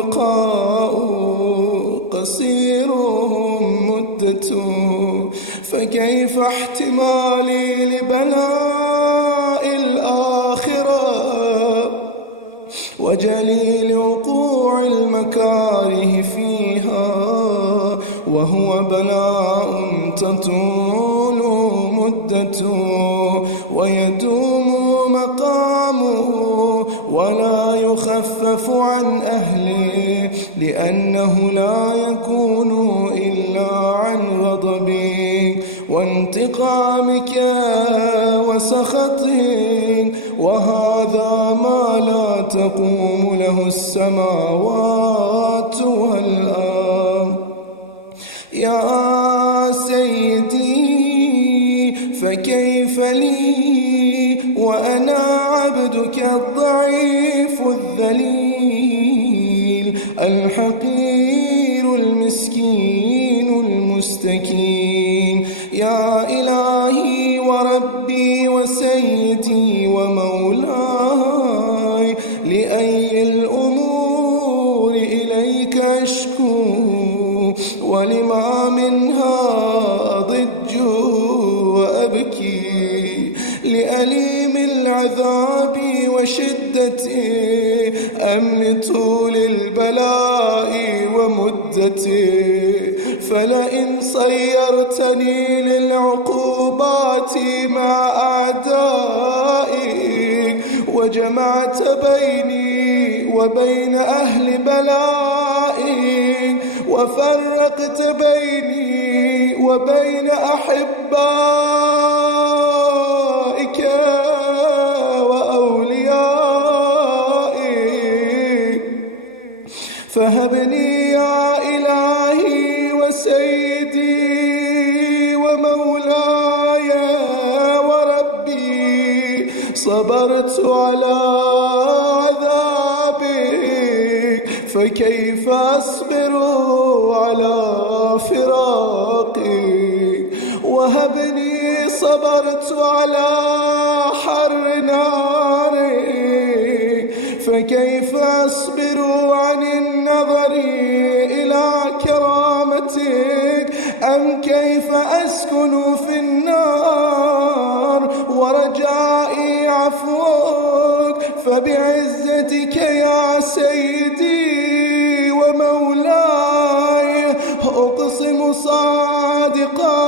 بقاء قصيرهم مدة، فكيف احتمالي لبلاء الآخرة وجليل وقوع المكاره فيها، وهو بلاء تطول مدته ويدوم مقامه ولا يخفف عن أهله، لأنه لا يكون إلا عن غضبك وانتقامك وسخطك، وهذا ما لا تقوم له السماوات والأرض. يا سيدي فكيف لي وأنا عبدك الضعيف الذليل الحقير المسكين المستكين. يا إلهي وربي وسيدي ومولاي، لأي الأمور إليك أشكو، ولما منها أضج وأبكي، لأليم العذاب وشدته أم لطول البلاء ومدته؟ فلئن صيرتني للعقوبات مع أعدائي وجمعت بيني وبين أهل بلائي وفرقت بيني وبين أحبائك وأوليائي، فهبني يا إلهي وسيدي ومولاي وربي، صبرت على عذابك، فكيف أصبر على فراقك؟ وهبني صبرت على حر نارك، فكيف أصبر عن النظر إلى كرامتك؟ أم كيف أسكن في النار ورجائي عفوك؟ فبعزتك يا سيدي ومولاي أقسم صادقا،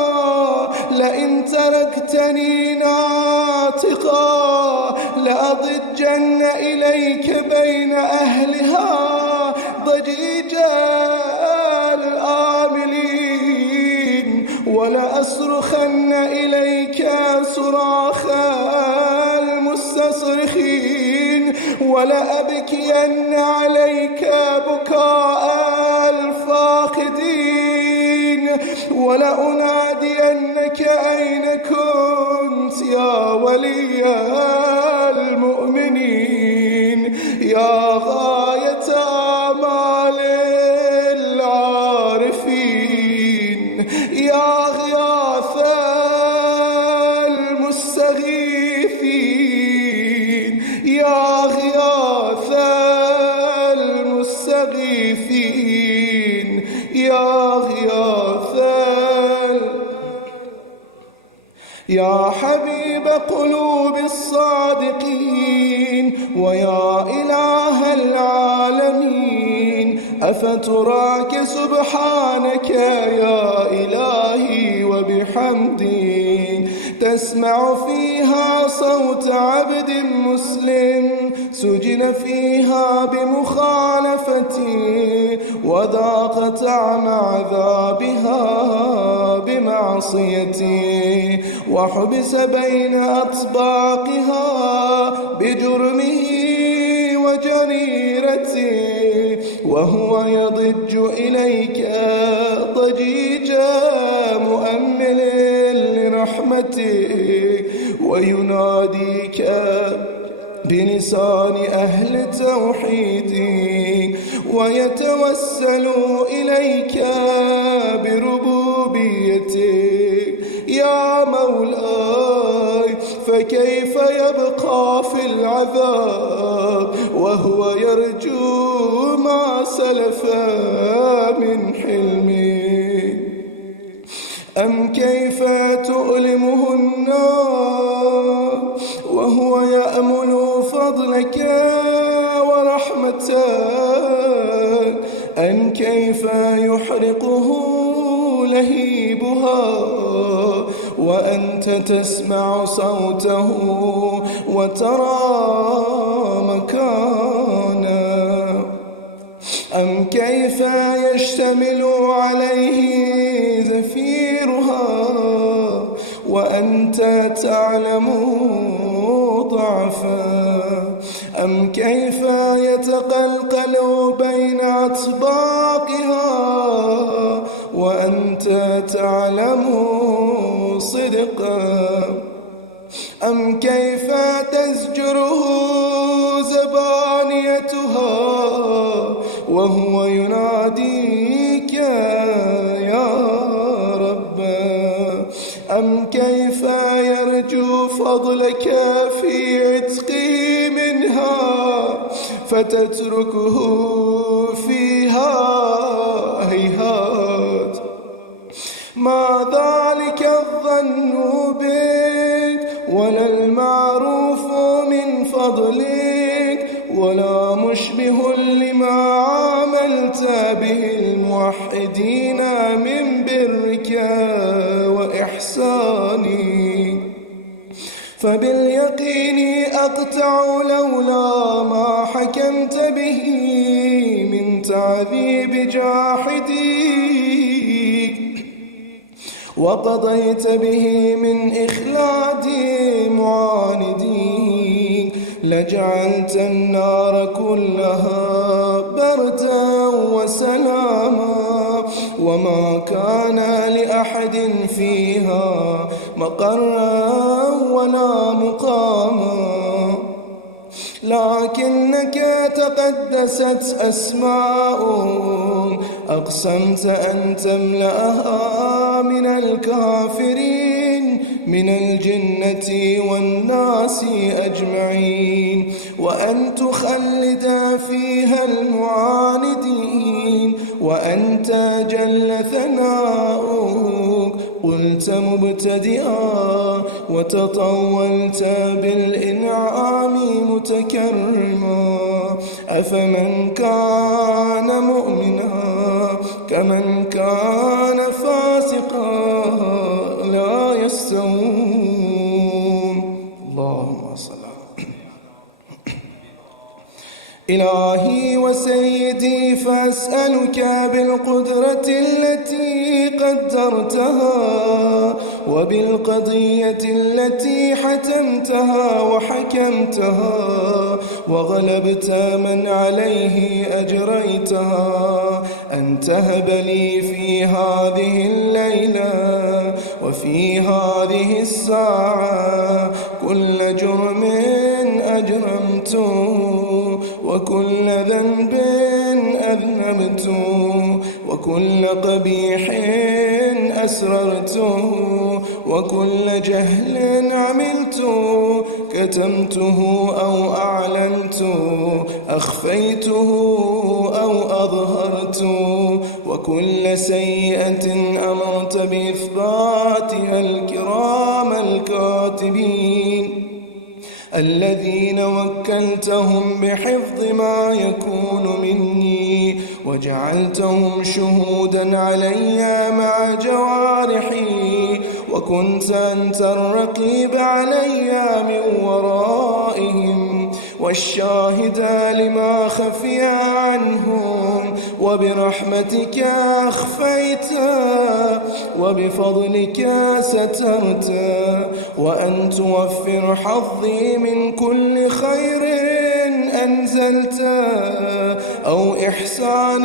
لئن تركتني ناطقا لأضجن إليك بين أهلها ضجيج الآملين، ولأصرخن إليك صراخ المستصرخين، ولأبكين عليك بكاء الفاقدين، ولأنادينك أين كنت يا ولي المؤمنين؟ يا غاية آمال العارفين، يا غياث المستغيثين، يا غياث المستغيثين، يا غياث يا حبيب قلوب الصادقين، ويا إله العالمين، أفتراك سبحانك يا إلهي وبحمدي تسمع فيها صوت عبد مسلم سجن فيها بمخالفتي، وذاق طعم عذابها بمعصيتي، وحبس بين أطباقها بجرمه وجريرته، وهو يضج إليك ضجيج مؤمل لرحمتك، ويناديك بلسان أهل توحيدك، ويتوسل إليك بربوبيتك. يا مولاي فكيف يبقى في العذاب وهو يرجو ما سلف من حلمي. أم كيف تؤلمه النار وهو يأمل فضلك ورحمتك؟ أم كيف يحرقه لهيبها وأنت تسمع صوته وترى مكانه؟ أم كيف يشتمل عليه زفيرها وأنت تعلم ضعفا؟ أم كيف يتقلقل بين أطباقها وأنت تعلم صدقا؟ أم كيف تزجره زبانيتها وهو يناديك يا رب؟ أم كيف يرجو فضلك في عتقه منها فتتركه فيها هيهات؟ ما ذلك الظن بك ولا المعروف من فضلك ولا مشبه لما عاملت به الموحدين من برك وإحسانك. فباليقين أقطع لولا ما حكمت به من تعذيب جاحديك وقضيت به من إخلاد معانديك لجعلت النار كلها بردا وسلاما وما كان لأحد فيها مقرا ولا مقاما. لكنك تقدست أسماء أقسمت أن تملأها من الكافرين من الجنة والناس أجمعين وأن تخلد فيها المعاندين وأنت جل ثناؤك قلت مبتدئا وتطولت بالإنعام متكرما. أفمن كان مؤمنا كمن كان فاسقا لا يستوون. اللهم صل على إلهي وسيدي فأسألك بالقدرة التي قدرتها وبالقضية التي حتمتها وحكمتها وغلبت من عليه أجريتها أن تهب لي في هذه الليلة وفي هذه الساعة كل جرم أجرمته وكل ذنب أذنبته وكل قبيح أسررته وكل جهل عملته كتمته أو أعلنته أخفيته أو أظهرته وكل سيئة أمرت بإثباتها الكرام الكاتبين الذين وكلتهم بحفظ ما يكون مني وجعلتهم شهودا علي مع جوارحي وكنت أنت الرقيب علي من ورائهم والشاهد لما خفي عنهم وبرحمتك أخفيت وبفضلك سترت وأن توفر حظي من كل خير أنزلت أو إحسان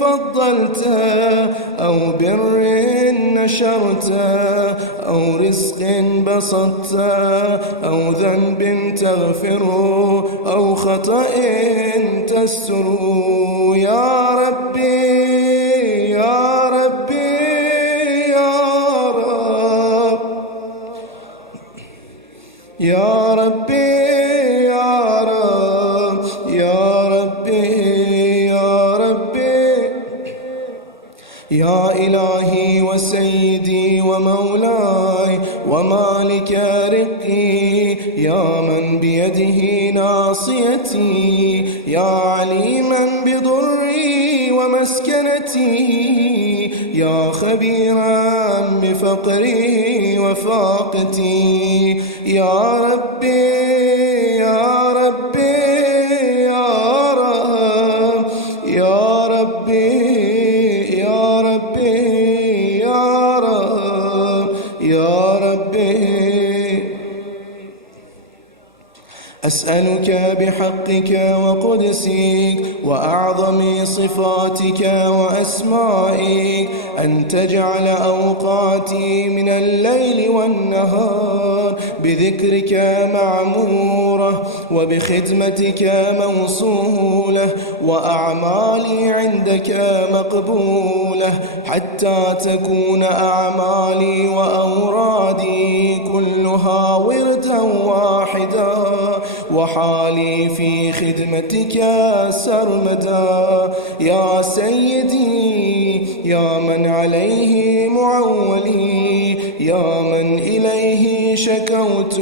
فضلت أو بر نشرت أو رزق بسطت أو ذنب تغفر أو خطأ تستر يا ربي يا ربي يا رب يا ربي يا رب يا ربي يا يا إلهي وسيدي ومولاي ومالك رقي، يا من بيده ناصيتي، يا عليما بضري ومسكنتي، يا خبيرا بفقري وفاقتي، يا ربي يا ربي يا رب يا ربي يا ربي يا رب يا ربي. أسألك بحقك وقدسك وأعظم صفاتك وأسمائك أن تجعل أوقاتي من الليل والنهار بذكرك معمورة، وبخدمتك موصولة، وأعمالي عندك مقبولة، حتى تكون أعمالي وأورادي كلها وردا واحدا، وحالي في خدمتك سرمدا. يا سيدي، يا من عليه معولي، يا من إليه شكوت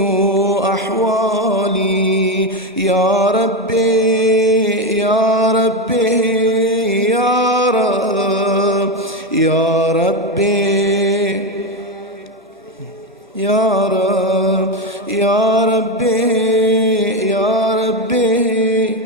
أحوالي، يا ربي يا ربي يا رب يا ربي يا رب يا ربي يا ربي.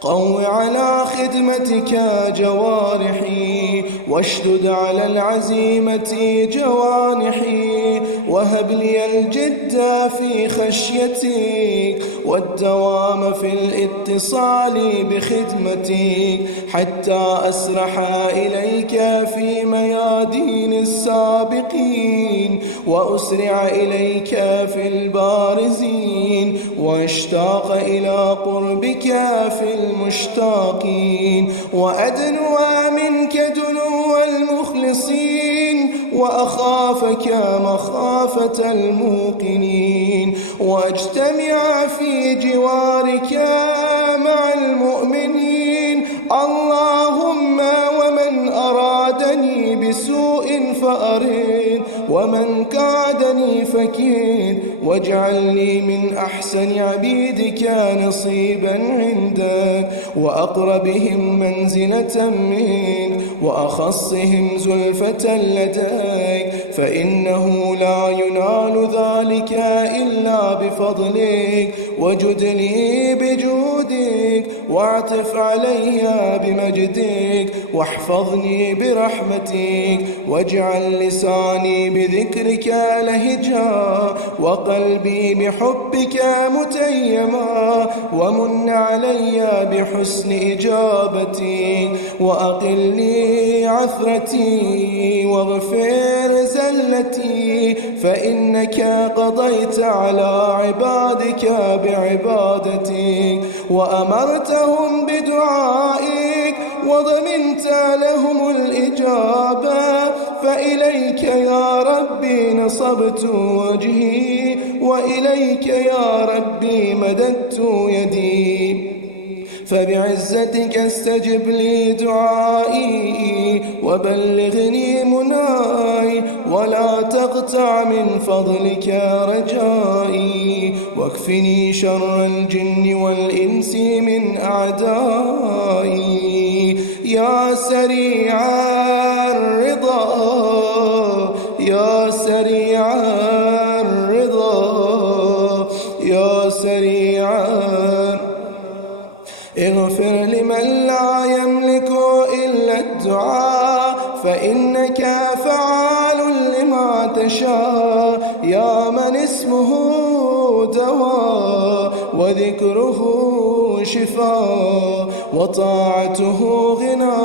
قو على خدمتك جوارحي، واشدد على العزيمة جوانحي، وهب لي الجد في خشيتك والدوام في الاتصال بخدمتك، حتى أسرح إليك في ميادين السابقين، وأسرع إليك في البارزين، واشتاق إلى قربك في المشتاقين، وأدنو منك دنو المخلصين، وأخافك مخافة الموقنين، واجتمع في جوارك مع المؤمنين. اللهم ومن أرادني بسوء فأرد، ومن كادني فكيد، واجعل لي من أحسن عبيدك نصيبا عندك، وأقربهم منزلة منك، وأخصهم زلفة لديك، فإنه لا ينال ذلك إلا بفضلك. وجد لي بجودك، واعطف علي بمجدك، واحفظني برحمتك، واجعل لساني بذكرك لهجا، وقلبي بحبك متيما، ومن علي بحسن إجابتي، وأقل لي عثرتي، واغفر زلتي، فإنك قضيت على عبادك بعبادتك، وأمرتهم بدعائك، وضمنت لهم الإجابة، فإليك يا ربي نصبت وجهي، وإليك يا ربي مددت يدي، فبعزتك استجب لي دعائي، وبلغني مناي، ولا تقطع من فضلك رجائي، واكفني شر الجن والإنس من أعدائي. يا سريع الرضا يا سريع الرضا يا سريع، اغفر لمن لا يملك إلا الدعاء، فإنك فعال لما تشاء. يا من اسمه دواء، وذكره شفاء، وطاعته غنى،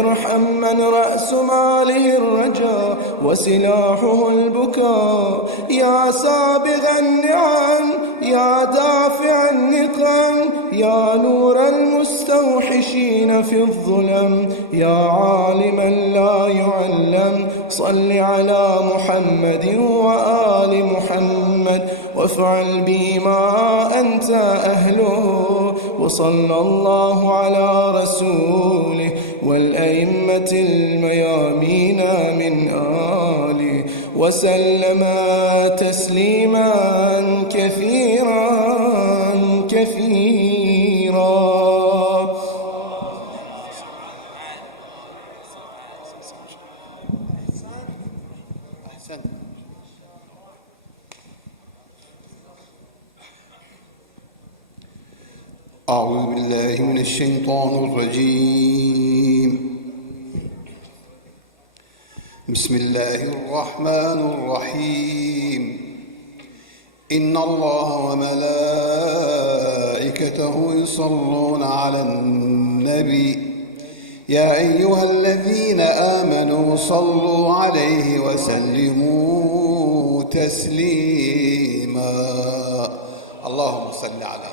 ارحم من رأس ماله الرجاء، وسلاحه البكاء. يا سابغ النعم، يا دافع النقم، يا نور المستوحشين في الظلم، يا عالما لا يعلم، صل على محمد وآل محمد، وافعل بي ما أنت أهله. وصلى الله على رسوله والأئمة أئمة الميامين من آله وسلم تسليما كثيرا كثيرا. أعوذ بالله من الشيطان الرجيم. بسم الله الرحمن الرحيم. إن الله وملائكته يصلون على النبي يا أيها الذين آمنوا صلوا عليه وسلموا تسليما. اللهم صل على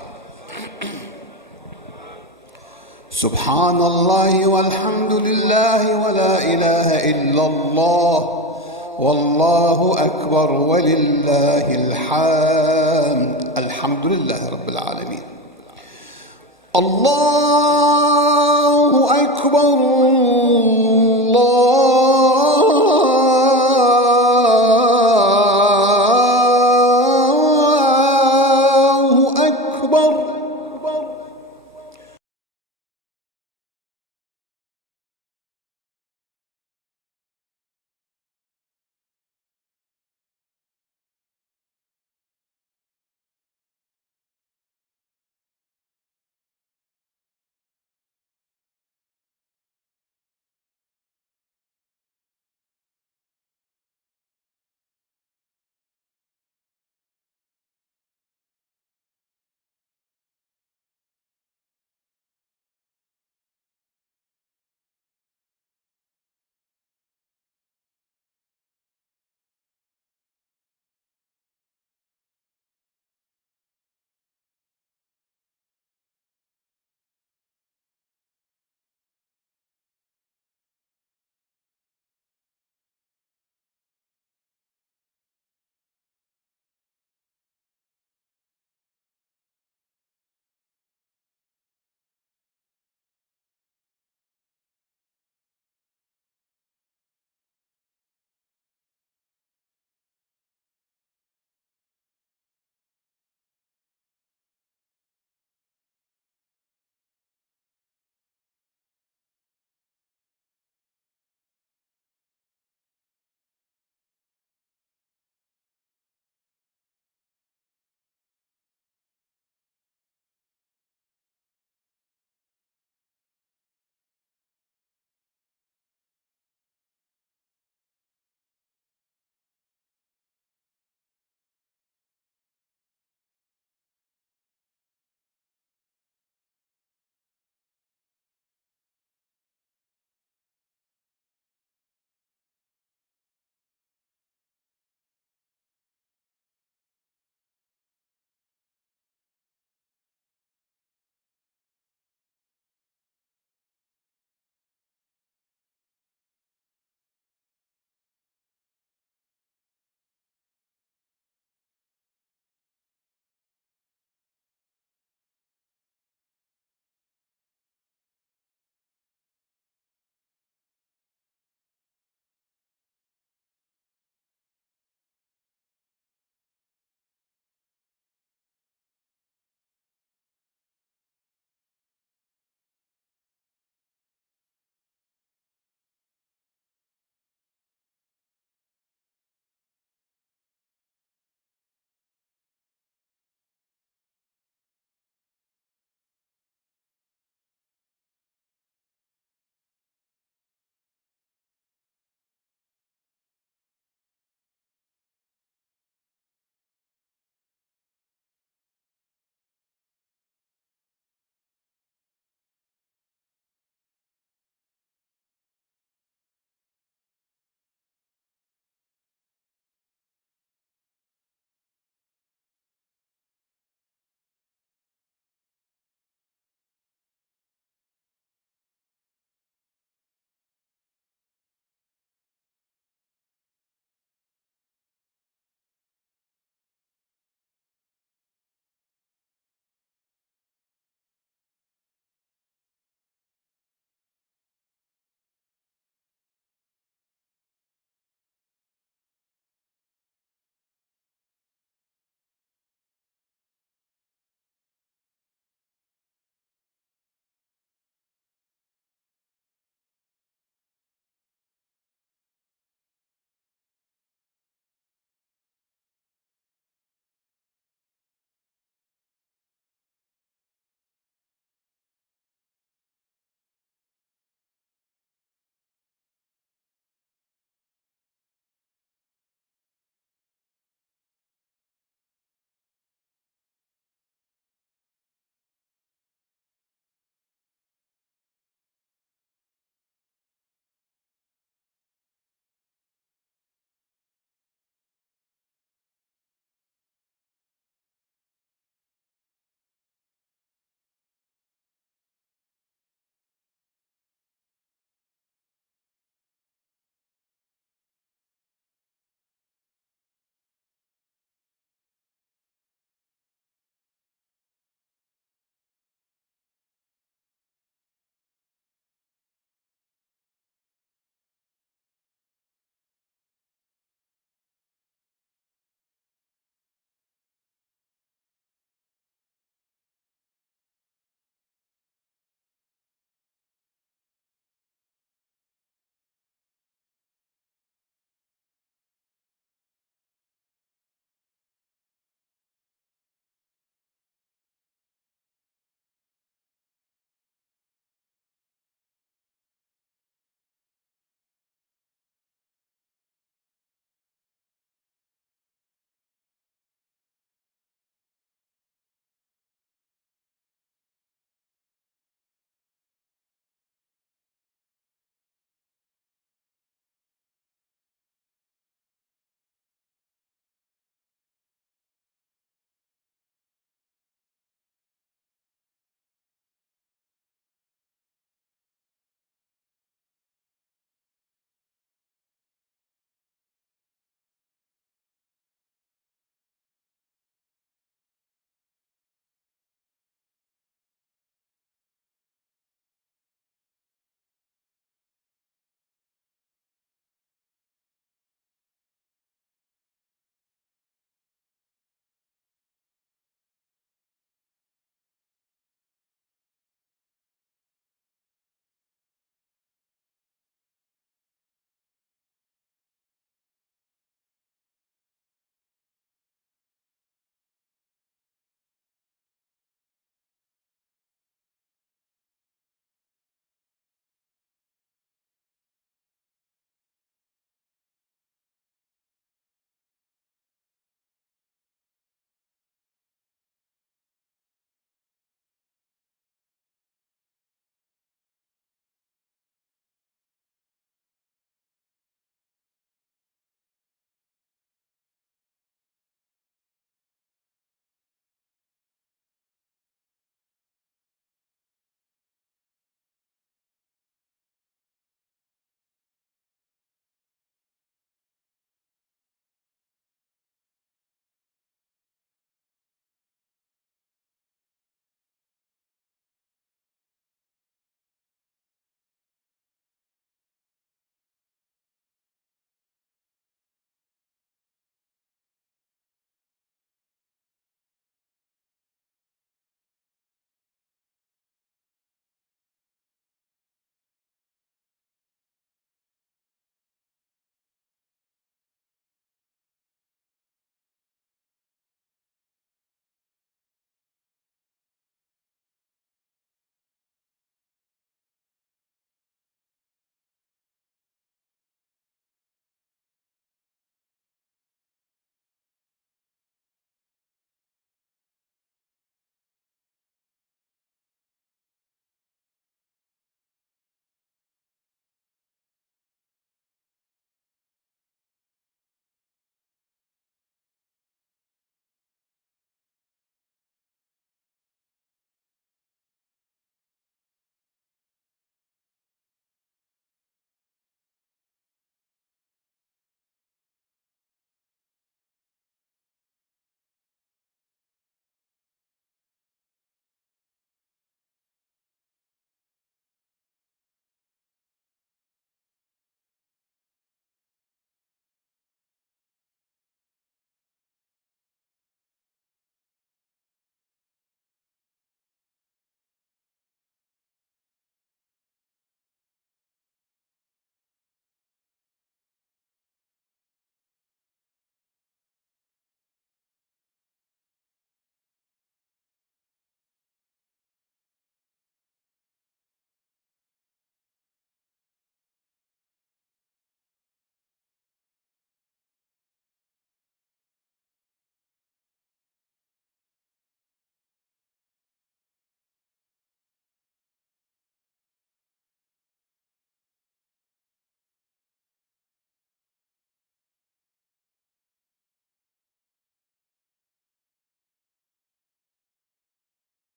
سبحان الله والحمد لله ولا إله إلا الله والله أكبر ولله الحمد. الحمد لله رب العالمين. الله أكبر. الله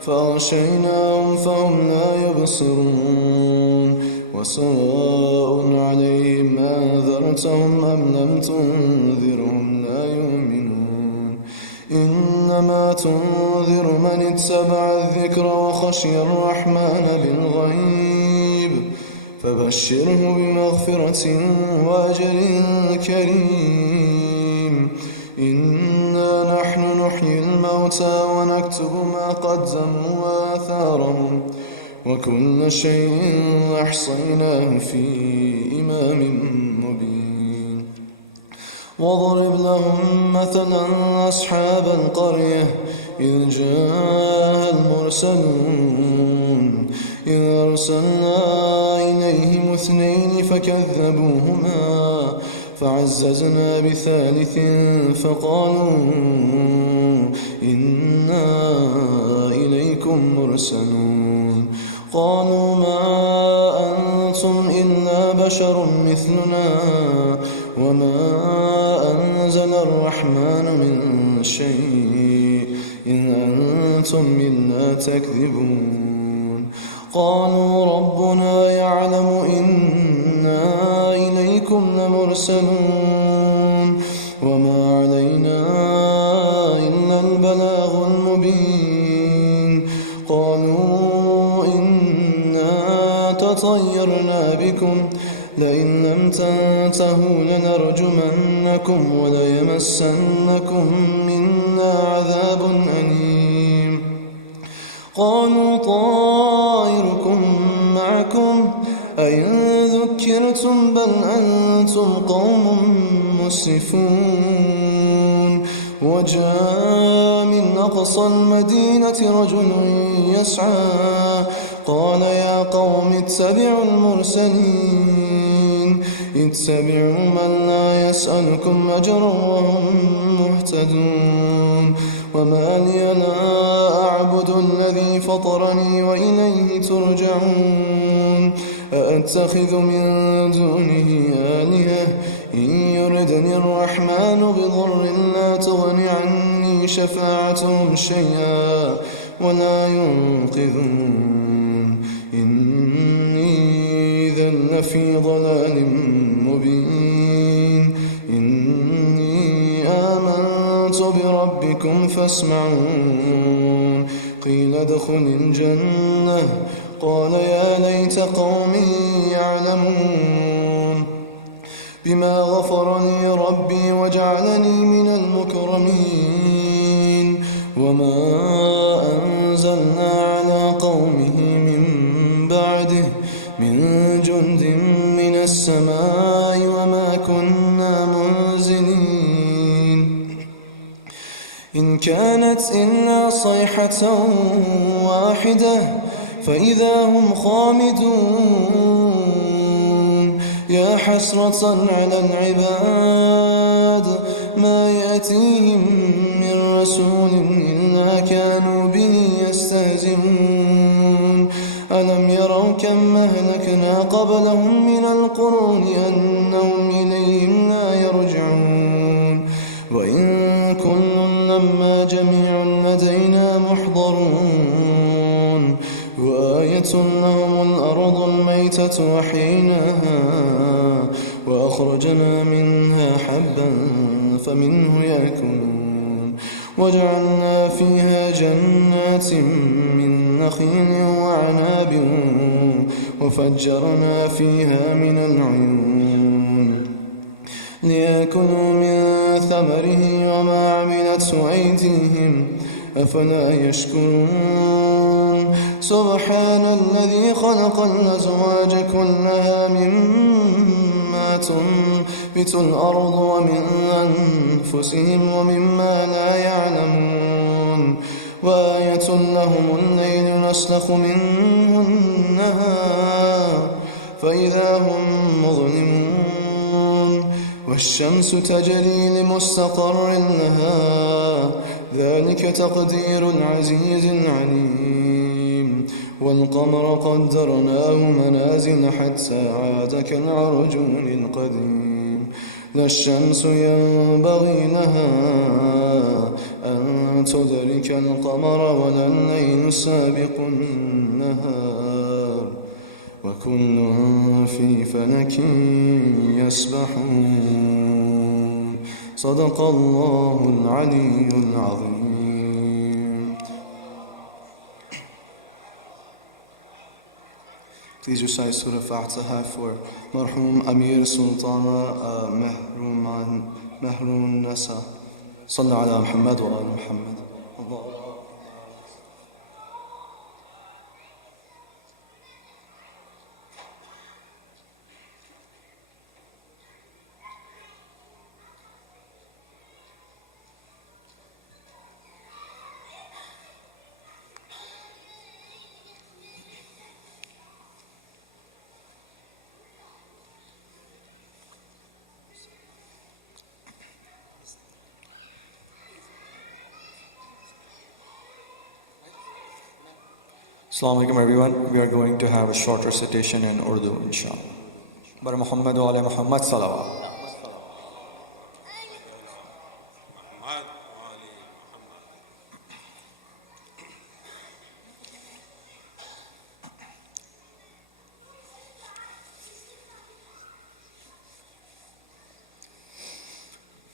فأغشيناهم فهم لا يبصرون وسواء عليهم أنذرتهم أم لم تنذرهم لا يؤمنون إنما تنذر من اتبع الذكر وخشي الرحمن بالغيب فبشره بمغفرة وأجر كريم إنا نحن نحيي الموتى ونكتب ما قدموا وآثارهم وكل شيء أحصيناه في إمام مبين واضرب لهم مثلا أصحاب القرية إذ جاء المرسلون إذ أرسلنا إليهم 2 فكذبوهما فعززنا ب3 فقالوا إنا إليكم مرسلون قالوا ما أنتم إلا بشر مثلنا وما أنزل الرحمن من شيء إن أنتم إلا تكذبون قالوا ربنا يعلم إنا إليكم لمرسلون وما علينا إلا البلاغ المبين قالوا إنا تطيرنا بكم لئن لم تنتهوا لنرجمنكم وليمسنكم منا عذاب أليم قالوا طائركم معكم أئن ذكرتم بل أنتم قوم مسرفون وجاء من أقصى المدينة رجل يسعى قال يا قوم اتبعوا المرسلين اتبعوا من لا يسألكم أجرا وهم مهتدون وما لي لا أعبد الذي فطرني وإليه ترجعون أأتخذ من دونه آلهة إن يردني الرحمن بضر لا تغن عني شفاعتهم شيئا ولا ينقذون إني إذا لفي ضلال مبين إني آمنت بربكم فاسمعون قيل ادخل الجنة قال يا ليت قومي يعلمون بما غفر لي ربي وجعلني من المكرمين وما أنزلنا على قومه من بعده من جند من السماء وما كنا منزلين إن كانت إلا صيحة واحدة فإذا هم خامدون يا حسرة على العباد ما يأتيهم من رسول إلا كانوا به يستهزئون ألم يروا كم أهلكنا قبلهم من القرون أنهم إليهم لا يرجعون وإن كل لما جميع لدينا محضرون وآية لهم الأرض الميتة وحيناها وأخرجنا منها حبا فمنه يأكلون وجعلنا فيها جنات من نخيل وعناب وفجرنا فيها من العيون ليأكلوا من ثمره وما عملته أيديهم أفلا يشكرون سبحان الذي خلق الأزواج كلها مما تنبت الأرض ومن أنفسهم ومما لا يعلمون وآية لهم الليل نسلخ منه النهار فإذا هم مظلمون والشمس تجري لمستقر لها ذلك تقدير العزيز العليم والقمر قدرناه منازل حتى عاد كالعرجون القديم لا الشمس ينبغي لها أن تدرك القمر ولا الليل سابق النهار وكل في فلك يسبحون صدق الله العلي العظيم. Please recite Surah Fatiha for Marhoom Ameer, Sultana, Meherunissa. صلى على محمد وآل محمد. Assalamu alaikum everyone. We are going to have a short recitation in Urdu inshallah. Bar Muhammad wa ala Muhammad Sawab.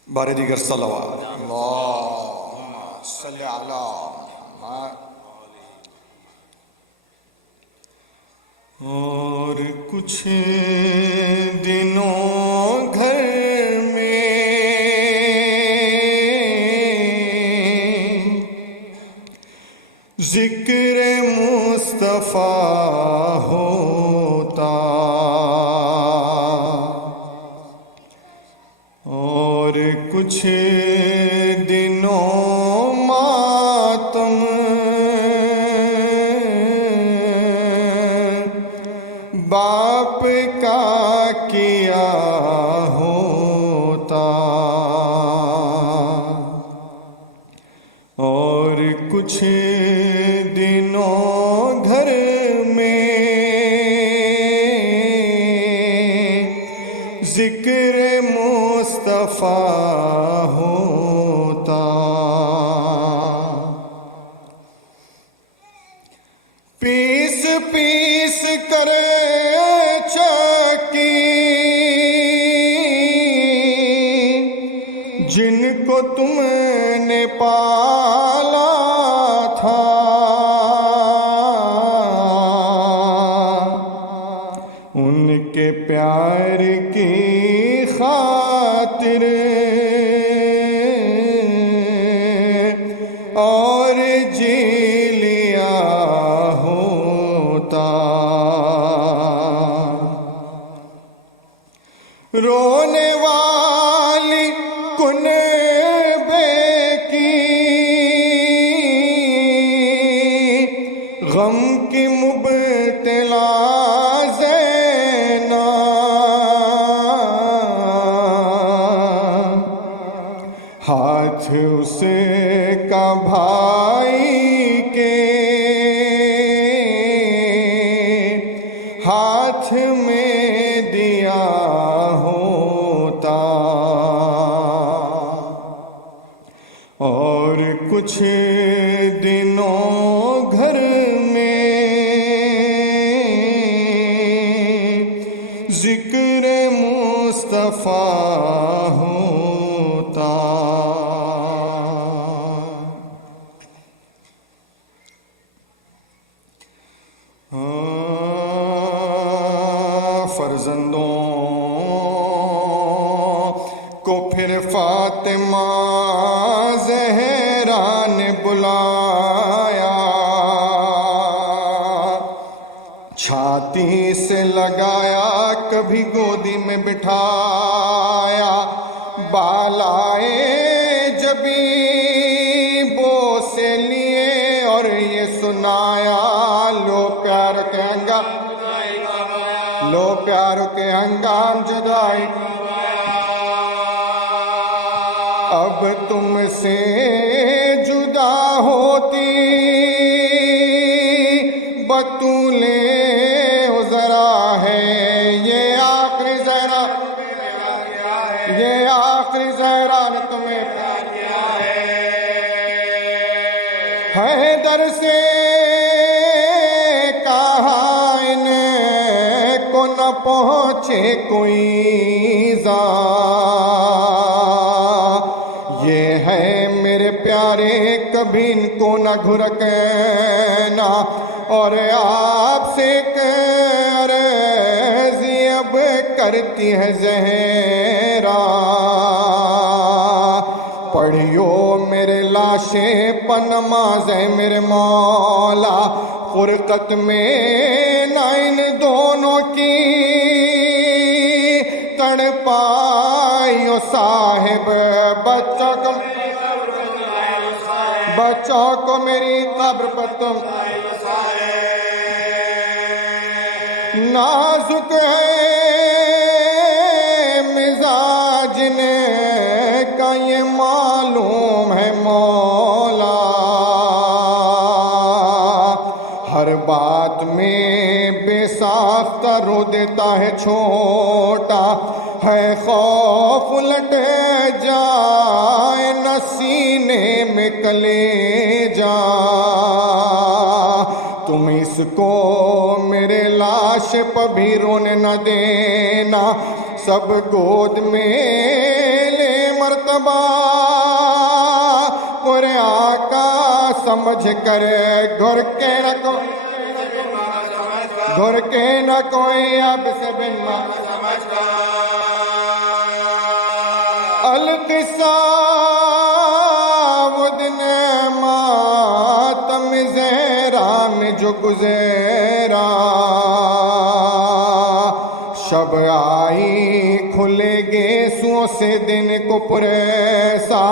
Bare digar salawat. Allahumma salli ala Muhammad. اور کچھ دنوں گھر میں ذکر مصطفیٰ ہوتا اور کچھ دنوں ماتم باپ کا کیا ہوتا اور کچھ دنوں گھر میں ذکر مصطفیٰ ہوتا پیس پیس کر جن کو تم نے پالا تھا ان کے پیار کی خاطر اور جی لیا ہوتا رونے والی کنبے کی غم کی مبتلا زینب ہاتھ اس کا بھائی کے ہاتھ میں دیا ہوتا اور کچھ دنوں گھر میں ذکر مصطفیٰ ہوتا فرزندوں کو پھر فاطمہ زہرا نے بلایا چھاتی سے لگایا کبھی گودی میں بٹھایا بالائے جبی بوسے لیے اور یہ سنایا لو پیار کے انگام لو پیار کے انگام جدائی اب تم سے جدا ہوتی بطولے ذرا ہے یہ آخری ذرا یہ زہرا نے تمہیں پیار کیا ہے در سے کہا انہیں کو نہ پہنچے کوئی ایذا، یہ ہے میرے پیارے کبھی ان کو نہ گھرکنا، اور آپ سے عرضی اب کرتی ہے زہرا، پڑھیو میرے لاشے پر نماز ہے میرے مولا، فرقت میں نہ ان دونوں کی تڑ پائیو صاحب، بچوں کو میری قبر پر تم، نازک ہے مزاج نے کا یہ معلوم ہے مولا، ہر بات میں بے ساختہ رو دیتا ہے چھوٹا، ہے خوف الٹ جائے نہ سینے میں کلیجا، تم اس کو میرے لاش پر بھی رونے نہ دینا، سب گود میں لے مرتبہ، پورے آقا سمجھ کر گھر کے نہ کوئی، گھر کے نہ کوئی اب سے بن سمجھ کر، القصہ وہ دن ماتم زہرا میں جو گزیرا، شب آئی کھلے گے سو سے دن کو پریسا،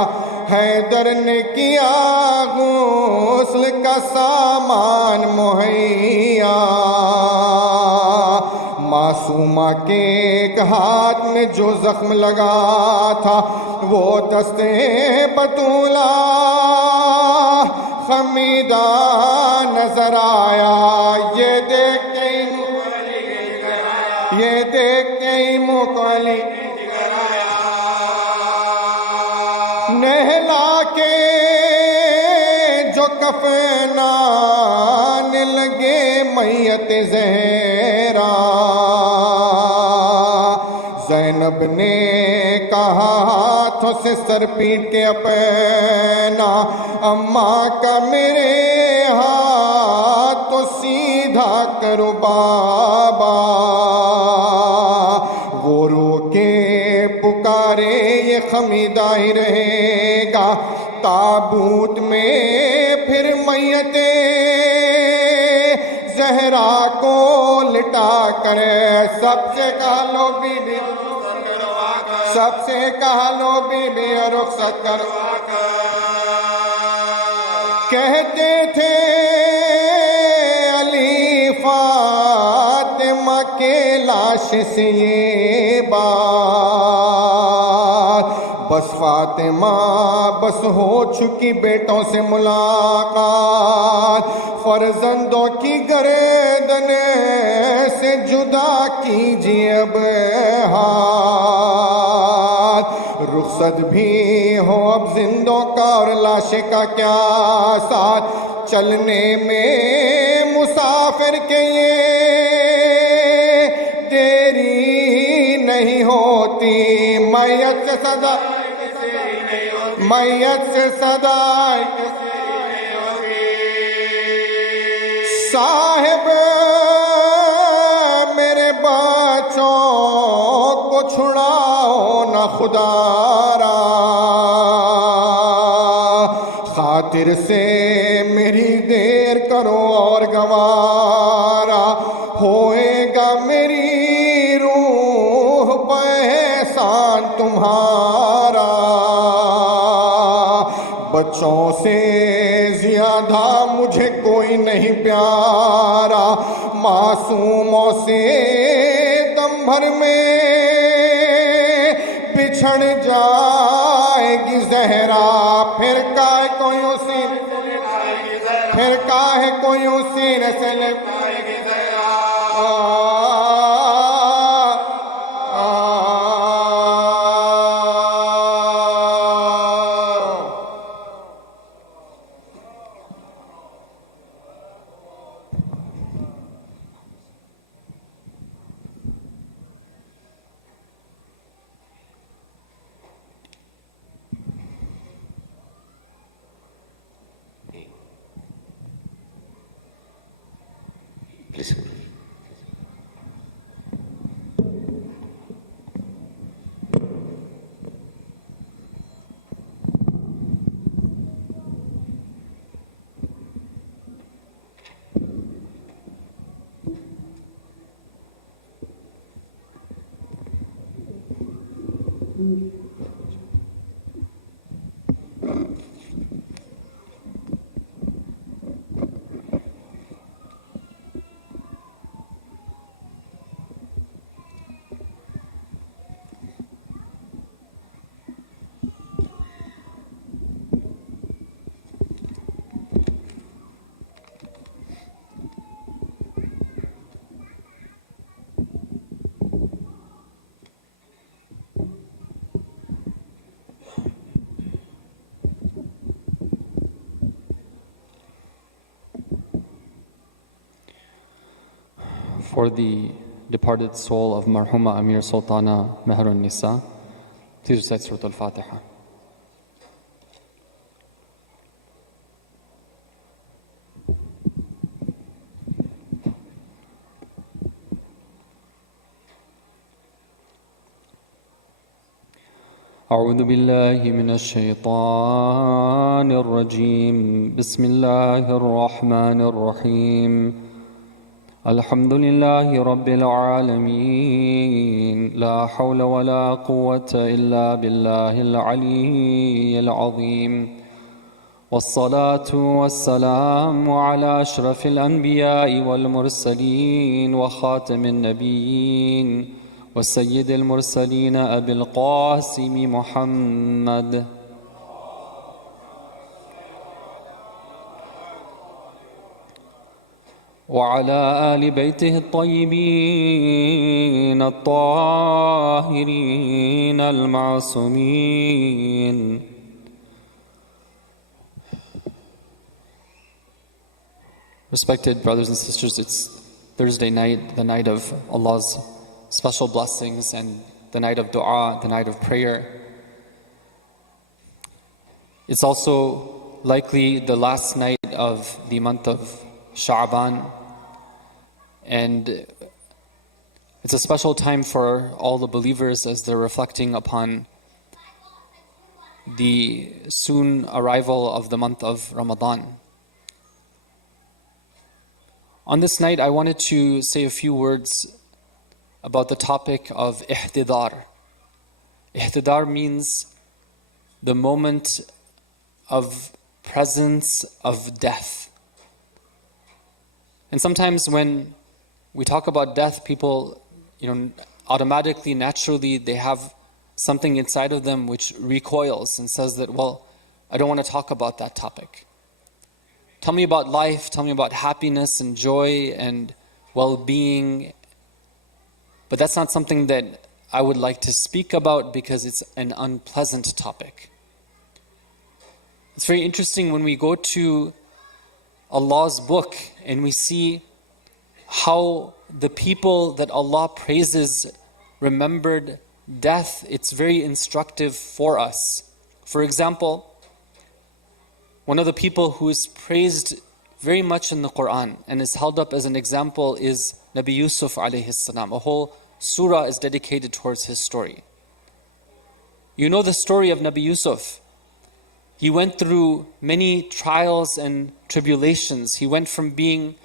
حیدر نے کیا غسل کا سامان مہیا، معصومہ کے ایک ہاتھ میں جو زخم لگا تھا وہ دستے بطولہ خمیدہ نظر آیا، یہ دیکھ کے ہی منہ کو علی نہلا کے جو کفنان لگے میت زہرا، زینب نے کہا ہاتھوں سے سر پیٹ کے اپنا، اماں کا میرے ہاتھ تو سیدھا کرو بابا، وہ رو کے پکارے یہ خمیدہ ہی رہے گا، تابوت میں پھر میت زہرا کو لٹا کر، سب سے کہا لو بی بی، سب سے کہا لو بی بی رخصت کرو، کہتے تھے علی فاطمہ کے لاش سے یہ بات، بس فاطمہ بس ہو چکی بیٹوں سے ملاقات، فرزندوں کی گردن سے جدا کیجیے اب ہاتھ، رخصت بھی ہو اب زندوں کا اور لاشے کا کیا ساتھ، چلنے میں مسافر کے یہ دیری نہیں ہوتی، میت سے صدا، میت سے صدا صاحب میرے بچوں کو چھڑاؤ نہ خدا را، خاطر سے میری دیر کرو اور گوارا، ہوئے گا میری روح پہ احسان تمہارا، بچوں سے زیادہ مجھے کوئی نہیں پیارا، معصوموں سے دم بھر میں بچھڑ جائے گی زہرا، پھر کاہے کوئی اسی، پھر کاہے کوئی اسی نے سے لے پائے گی زہرا، For the departed soul of Marhooma Ameer Sultana Meherunissa, please recite Surah Al-Fatiha. أعوذ بالله من الشيطان الرجيم بسم الله الرحمن الرحيم الحمد لله رب العالمين لا حول ولا قوة إلا بالله العلي العظيم والصلاة والسلام على أشرف الأنبياء والمرسلين وخاتم النبيين والسيد المرسلين أبي القاسم محمد وعلى آل بيته الطيبين الطاهرين المعصومين. Respected brothers and sisters, it's Thursday night, the night of Allah's special blessings and the night of dua, the night of prayer. It's also likely the last night of the month of Sha'ban, and it's a special time for all the believers as they're reflecting upon the soon arrival of the month of Ramadan. On this night, I wanted to say a few words about the topic of ihtidar. Ihtidar means the moment of presence of death. And sometimes when we talk about death, people, automatically, naturally, they have something inside of them which recoils and says that, well, I don't want to talk about that topic. Tell me about life, tell me about happiness and joy and well-being. But that's not something that I would like to speak about because it's an unpleasant topic. It's very interesting when we go to Allah's book and we see how the people that Allah praises remembered death. It's very instructive for us. For example, one of the people who is praised very much in the Quran and is held up as an example is Nabi Yusuf alayhi salam. A whole surah is dedicated towards his story. You know the story of Nabi Yusuf. He went through many trials and tribulations. He went from being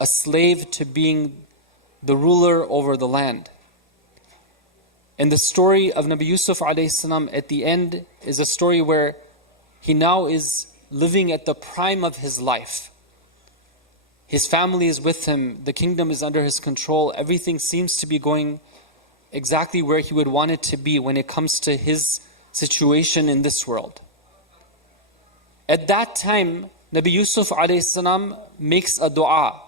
a slave to being the ruler over the land. And the story of Nabi Yusuf alayhi salam at the end is a story where he now is living at the prime of his life. His family is with him. The kingdom is under his control. Everything seems to be going exactly where he would want it to be when it comes to his situation in this world. At that time, Nabi Yusuf alayhi salam makes a dua.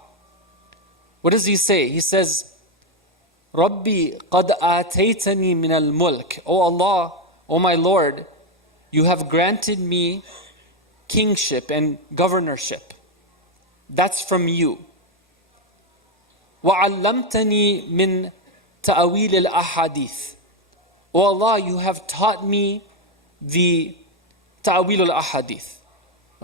What does he say? He says, Rabbi qad ataytani min al-mulk. Oh Allah, oh my Lord, you have granted me kingship and governorship. That's from you. وَعَلَّمْتَنِي مِنْ تَأْوِيلِ الْأَحَادِيثِ. Oh Allah, you have taught me the ta'wil al-ahadith.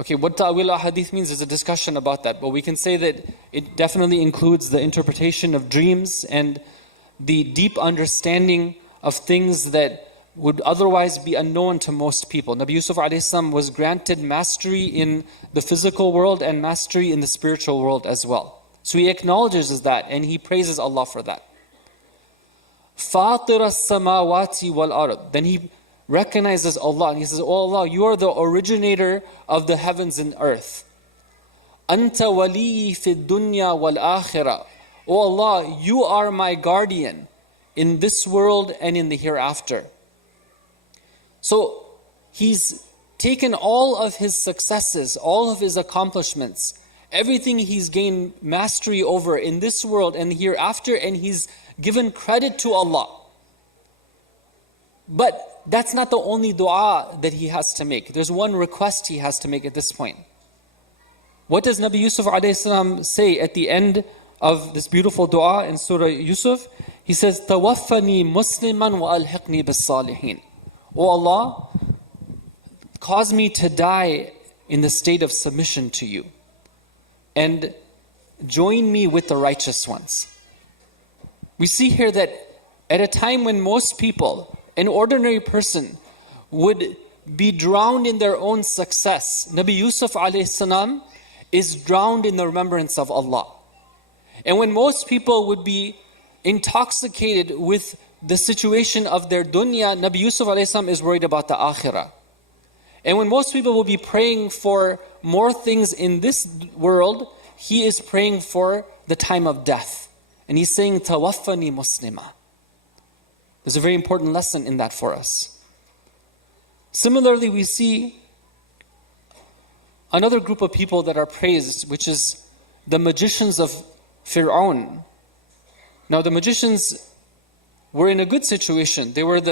Okay, what ta'wil ahadith means is a discussion about that, but we can say that it definitely includes the interpretation of dreams and the deep understanding of things that would otherwise be unknown to most people. Nabi Yusuf a.s. was granted mastery in the physical world and mastery in the spiritual world as well. So he acknowledges that and he praises Allah for that. فَاطِرَ السَّمَاوَاتِ وَالْأَرْضِ. Then he recognizes Allah and he says, Oh Allah, you are the originator of the heavens and earth. أَنْتَ وَلِيِّي فِي الدُّنْيَا وَالْآخِرَةِ. Oh Allah, you are my guardian in this world and in the hereafter. So he's taken all of his successes, all of his accomplishments, everything he's gained mastery over in this world and hereafter, and he's given credit to Allah. But that's not the only dua that he has to make. There's one request he has to make at this point. What does Nabi Yusuf a.s. say at the end of this beautiful dua in Surah Yusuf? He says, "Tawaffani musliman wa alhiqni bis-salihin." Oh Allah, cause me to die in the state of submission to you and join me with the righteous ones. We see here that at a time when most people, an ordinary person, would be drowned in their own success, Nabi Yusuf a.s. is drowned in the remembrance of Allah. And when most people would be intoxicated with the situation of their dunya, Nabi Yusuf a.s. is worried about the akhirah. And when most people will be praying for more things in this world, he is praying for the time of death. And he's saying, Tawaffani muslima. There's a very important lesson in that for us. Similarly, we see another group of people that are praised, which is the magicians of Fir'aun. Now the magicians were in a good situation. They were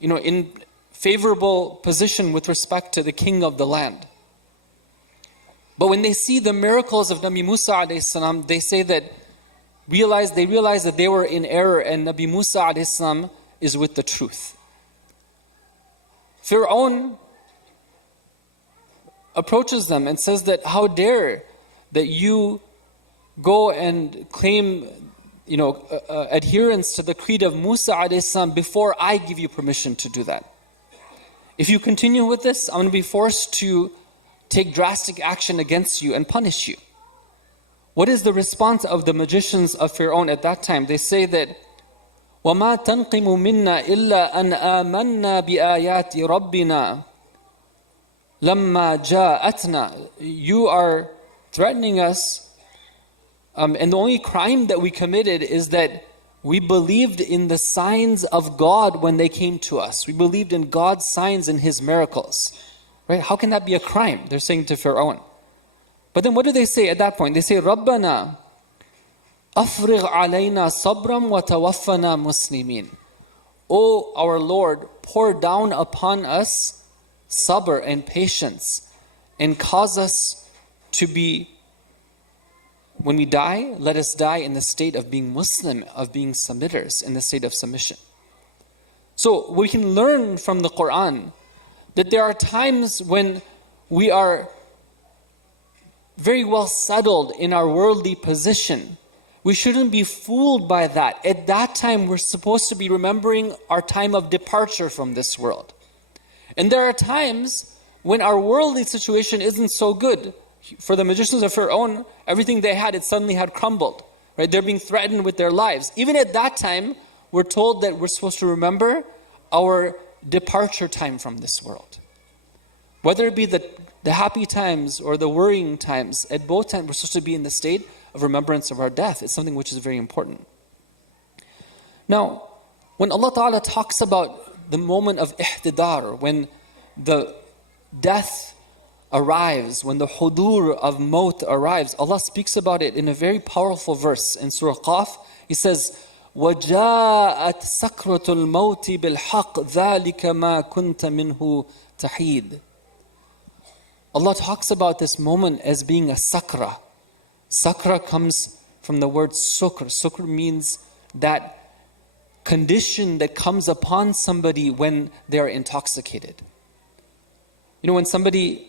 in favorable position with respect to the king of the land. But when they see the miracles of Nabi Musa a.s., they say that they realize that they were in error and Nabi Musa a.s. is with the truth. Fir'aun approaches them and says that, how dare that you go and claim adherence to the creed of Musa a.s. before I give you permission to do that. If you continue with this, I'm going to be forced to take drastic action against you and punish you. What is the response of the magicians of Fir'aun at that time? They say that, وَمَا تَنْقِمُ مِنَّا إِلَّا أَنْ آمَنَّا بِآيَاتِ رَبِّنَا لَمَّا جَاءَتْنَا. You are threatening us. And the only crime that we committed is that we believed in the signs of God when they came to us. We believed in God's signs and His miracles. Right? How can that be a crime? They're saying to Fir'aun. But then what do they say at that point? They say, رَبَّنَا أَفْرِغْ عَلَيْنَا صَبْرًا وَتَوَفَّنَا مُسْلِمِينَ. O our Lord, pour down upon us sabr and patience and cause us to be, when we die, let us die in the state of being Muslim, of being submitters, in the state of submission. So we can learn from the Quran that there are times when we are very well settled in our worldly position. We shouldn't be fooled by that. At that time, we're supposed to be remembering our time of departure from this world. And there are times when our worldly situation isn't so good. For the magicians of Fir'aun, everything they had, it suddenly had crumbled. Right? They're being threatened with their lives. Even at that time, we're told that we're supposed to remember our departure time from this world. Whether it be the happy times or the worrying times, at both times we're supposed to be in the state of remembrance of our death. It's something which is very important. Now, when Allah Ta'ala talks about the moment of ihtidar, when the death arrives, when the hudur of maut arrives, Allah speaks about it in a very powerful verse in Surah Qaf. He says, وَجَاءَتْ سَكْرَةُ الْمَوْتِ بِالْحَقِّ ذَلِكَ مَا كُنْتَ مِنْهُ تَحِيدٌ. Allah talks about this moment as being a sakra. Sakra comes from the word sukr. Sukr means that condition that comes upon somebody when they are intoxicated. When somebody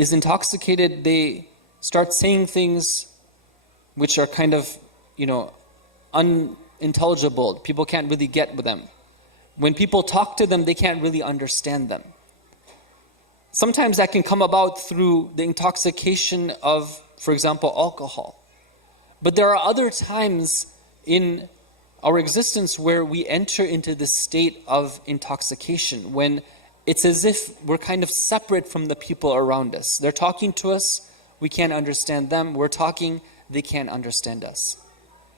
is intoxicated, they start saying things which are kind of, unintelligible. People can't really get with them. When people talk to them, they can't really understand them. Sometimes that can come about through the intoxication of, for example, alcohol. But there are other times in our existence where we enter into this state of intoxication, when it's as if we're kind of separate from the people around us. They're talking to us, we can't understand them. We're talking, they can't understand us.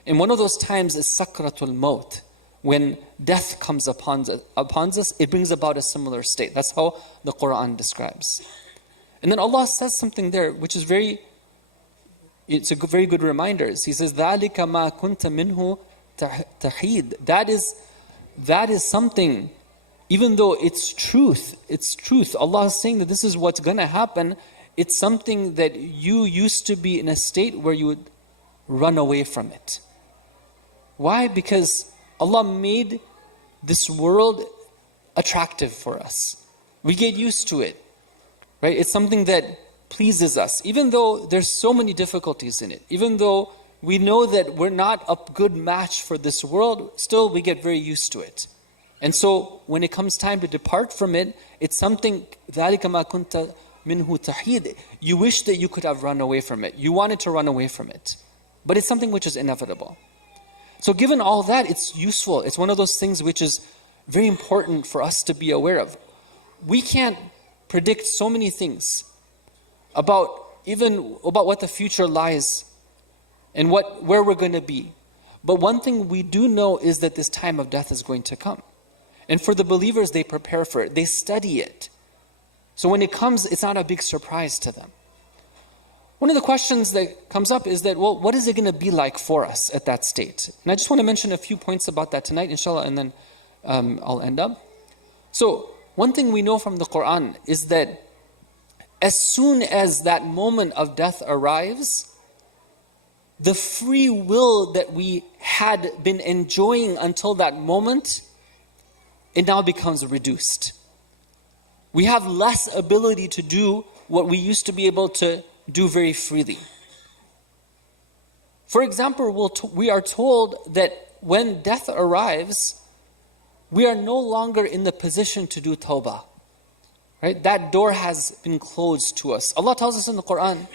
And one of those times is sakratul maut. When death comes upon us, it brings about a similar state. That's how the Quran describes. And then Allah says something there, which is it's a very good reminder. He says, ذَلِكَ مَا كُنْتَ مِنْهُ تَحِيدٌ. That is something, even though it's truth. Allah is saying that this is what's going to happen. It's something that you used to be in a state where you would run away from it. Why? Because Allah made this world attractive for us. We get used to it, right? It's something that pleases us, even though there's so many difficulties in it. Even though we know that we're not a good match for this world, still we get very used to it. And so when it comes time to depart from it, it's something, ذَلِكَ مَا كُنْتَ مِنْهُ تَحِيدٌ. You wish that you could have run away from it. You wanted to run away from it. But it's something which is inevitable. So given all that, it's useful. It's one of those things which is very important for us to be aware of. We can't predict so many things about what the future lies and where we're going to be. But one thing we do know is that this time of death is going to come. And for the believers, they prepare for it. They study it. So when it comes, it's not a big surprise to them. One of the questions that comes up is that, well, what is it going to be like for us at that state? And I just want to mention a few points about that tonight, inshallah, and then I'll end up. So one thing we know from the Quran is that as soon as that moment of death arrives, the free will that we had been enjoying until that moment, it now becomes reduced. We have less ability to do what we used to be able to do very freely. For example, we are told that when death arrives, we are no longer in the position to do tawbah. Right? That door has been closed to us. Allah tells us in the Quran,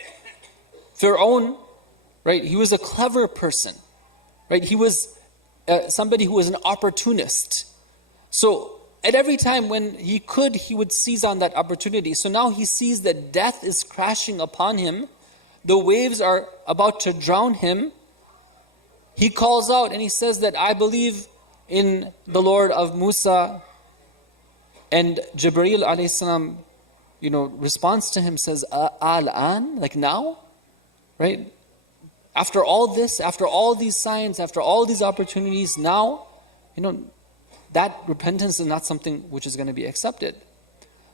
Fir'aun, right? He was a clever person, right? He was somebody who was an opportunist. So at every time when he could, he would seize on that opportunity. So now he sees that death is crashing upon him. The waves are about to drown him. He calls out and he says that, I believe in the Lord of Musa. And Jibreel alayhi salam, responds to him, says, Al-an, like now? Right? After all this, after all these signs, after all these opportunities, now, that repentance is not something which is going to be accepted.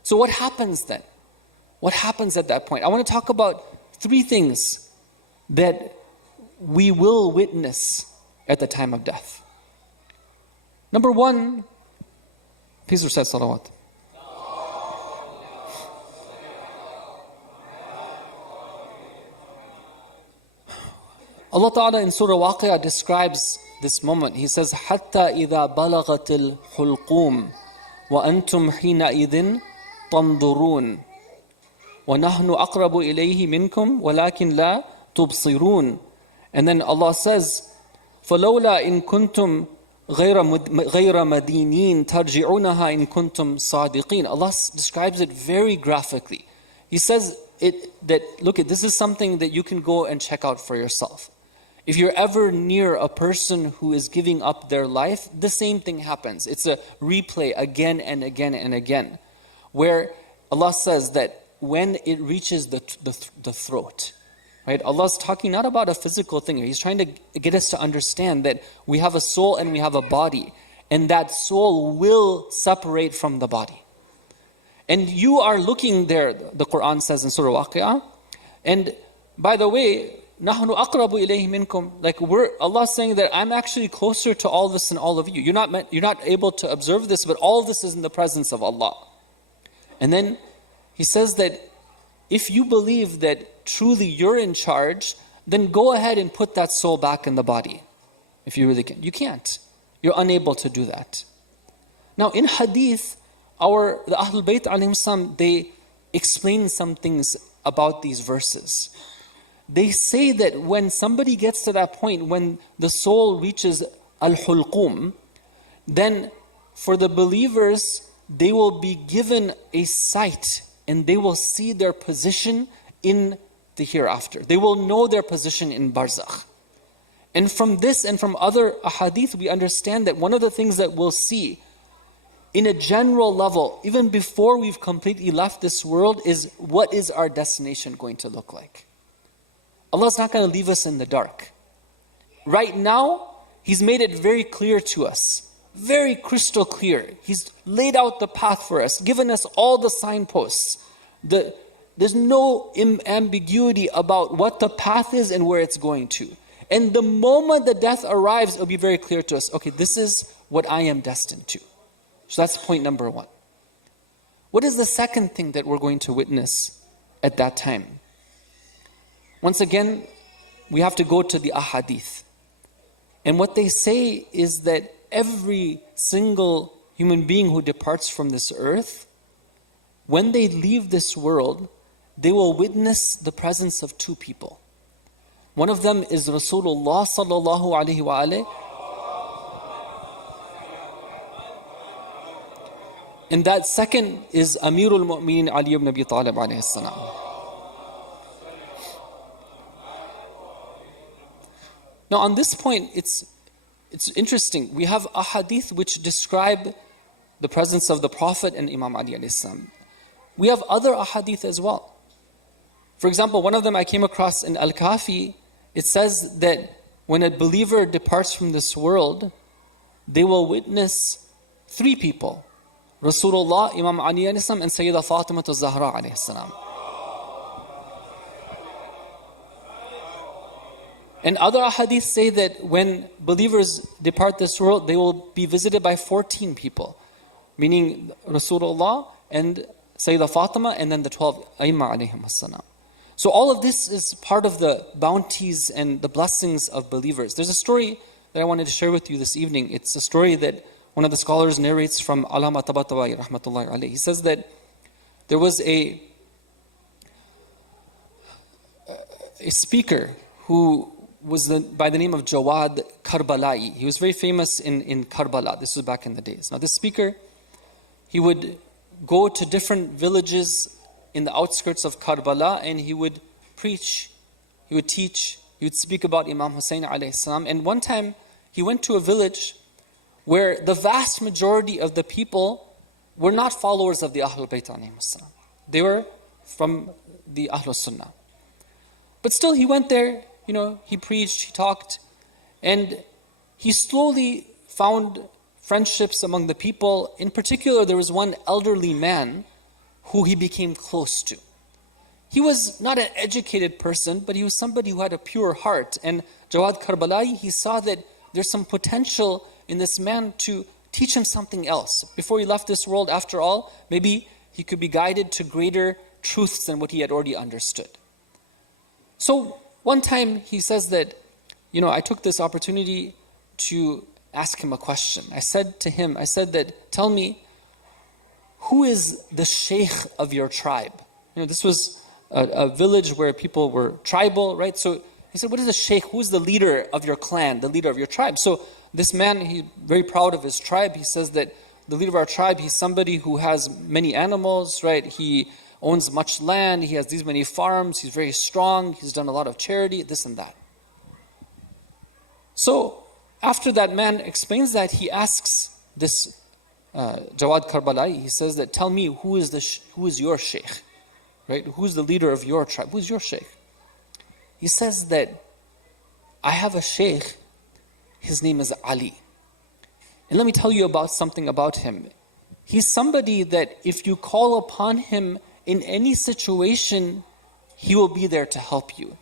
So what happens then? What happens at that point? I want to talk about 3 things that we will witness at the time of death. Number 1, please recite salawat. Allah Ta'ala in Surah Waqi'ah describes this moment. He says, حَتَّى إِذَا بَلَغَتِ الْحُلْقُومِ وَأَنْتُمْ حِينَئِذٍ تَنْظُرُونَ وَنَحْنُ أَقْرَبُ إِلَيْهِ مِنْكُمْ وَلَكِنْ لَا تُبْصِرُونَ. And then Allah says, فَلَوْلَا إِن كُنْتُمْ غَيْرَ مَدِينِينَ تَرْجِعُونَهَا إِن كُنْتُمْ صَادِقِينَ. Allah describes it very graphically. He says this is something that you can go and check out for yourself. If you're ever near a person who is giving up their life, the same thing happens. It's a replay again and again and again, where Allah says that when it reaches the throat, right? Allah's talking not about a physical thing. He's trying to get us to understand that we have a soul and we have a body, and that soul will separate from the body. And you are looking there, the Quran says in Surah Waqi'ah. And by the way, نَحْنُ أَقْرَبُ إِلَيْهِ مِنْكُمْ. Like Allah's saying that I'm actually closer to all this than all of you. You're not able to observe this, but all of this is in the presence of Allah. And then He says that if you believe that truly you're in charge, then go ahead and put that soul back in the body. If you really can. You can't. You're unable to do that. Now in hadith, the Ahlul Bayt alayhim salam, they explain some things about these verses. They say that when somebody gets to that point, when the soul reaches al-hulqum, then for the believers, they will be given a sight and they will see their position in the hereafter. They will know their position in barzakh. And from this and from other ahadith, we understand that one of the things that we'll see in a general level, even before we've completely left this world, is what is our destination going to look like. Allah's not going to leave us in the dark. Right now, He's made it very clear to us, very crystal clear. He's laid out the path for us, given us all the signposts. There's no ambiguity about what the path is and where it's going to. And the moment the death arrives, it'll be very clear to us, okay, this is what I am destined to. So that's point number one. What is the second thing that we're going to witness at that time? Once again, we have to go to the ahadith. And what they say is that every single human being who departs from this earth, when they leave this world, they will witness the presence of two people. One of them is Rasulullah sallallahu alaihi wa. And that second is Ameerul Mu'mineen Ali ibn Abi Talib alayhi salam. Now on this point, it's interesting. We have ahadith which describe the presence of the Prophet and Imam Ali alayhi salam. We have other ahadith as well. For example, one of them I came across in Al-Kafi. It says that when a believer departs from this world, they will witness three people: Rasulullah, Imam Ali alayhi salam, and Sayyidah Fatima az-Zahra alayhi salam. And other ahadith say that when believers depart this world, they will be visited by 14 people, meaning Rasulullah and Sayyidah Fatima and then the 12 Aimma alayhim as-salam. So all of this is part of the bounties and the blessings of believers. There's a story that I wanted to share with you this evening. It's a story that one of the scholars narrates from Allama Tabatabai rahmatullahi alayhi. He says that there was a speaker who was by the name of Jawad Karbalai. He was very famous in Karbala. This was back in the days. Now this speaker, he would go to different villages in the outskirts of Karbala and he would preach, he would teach, he would speak about Imam Hussein alayhi salam. And one time he went to a village where the vast majority of the people were not followers of the Ahlul Bayt alayhim salam. They were from the Ahlul Sunnah. But still he went there, he preached, he talked, and he slowly found friendships among the people. In particular, there was one elderly man who he became close to. He was not an educated person, but he was somebody who had a pure heart. And Jawad Karbalai, he saw that there's some potential in this man to teach him something else. Before he left this world, after all, maybe he could be guided to greater truths than what he had already understood. So one time he says that, I took this opportunity to ask him a question. I said that, tell me, who is the sheikh of your tribe? This was a village where people were tribal, right? So he said, what is a sheikh? Who is the leader of your clan, the leader of your tribe? So this man, he's very proud of his tribe. He says that the leader of our tribe, he's somebody who has many animals, right? He owns much land. He has these many farms. He's very strong. He's done a lot of charity, this and that. So after that man explains that, he asks this Jawad Karbalai, he says that, tell me, who is your sheikh? Right? Who's the leader of your tribe? Who's your sheikh? He says that, I have a sheikh, his name is Ali. And let me tell you about something about him. He's somebody that if you call upon him in any situation, he will be there to help you.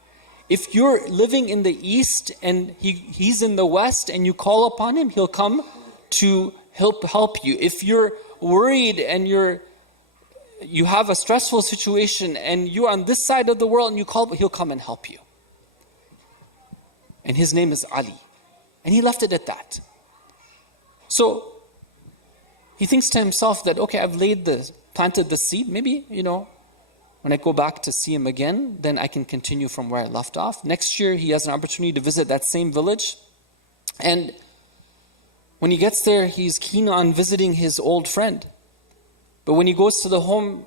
If you're living in the east and he's in the west and you call upon him, he'll come to help you. If you're worried and you're you have a stressful situation and you're on this side of the world and you call, he'll come and help you. And his name is Ali. And he left it at that. So he thinks to himself that, okay, I've planted the seed. Maybe, when I go back to see him again, then I can continue from where I left off. Next year, he has an opportunity to visit that same village. And when he gets there, he's keen on visiting his old friend. But when he goes to the home,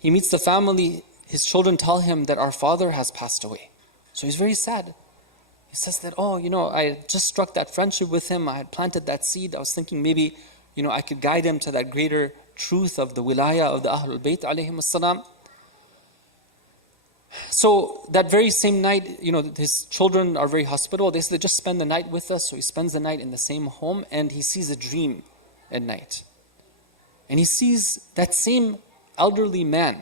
he meets the family. His children tell him that our father has passed away. So he's very sad. He says that, I just struck that friendship with him. I had planted that seed. I was thinking maybe, I could guide him to that greater truth of the wilaya of the Ahlul Bayt alayhim as-salam. So that very same night, his children are very hospitable. They said, just spend the night with us. So he spends the night in the same home and he sees a dream at night. And he sees that same elderly man.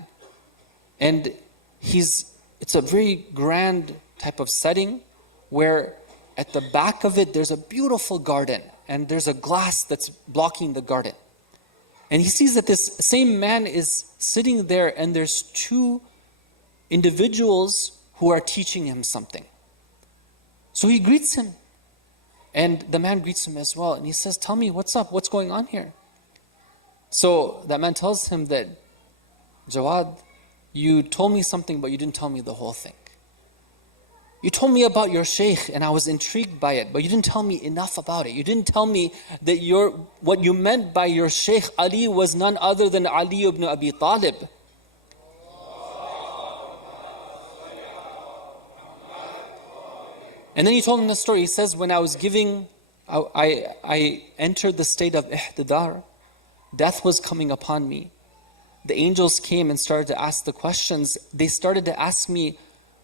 And it's a very grand type of setting where at the back of it, there's a beautiful garden. And there's a glass that's blocking the garden. And he sees that this same man is sitting there and there's two individuals who are teaching him something. So he greets him. And the man greets him as well. And he says, tell me, what's up? What's going on here? So that man tells him that, Jawad, you told me something, but you didn't tell me the whole thing. You told me about your shaykh, and I was intrigued by it, but you didn't tell me enough about it. You didn't tell me that what you meant by your shaykh Ali was none other than Ali ibn Abi Talib. And then he told him the story. He says, when I was I entered the state of ihtidar. Death was coming upon me. The angels came and started to ask the questions. They started to ask me,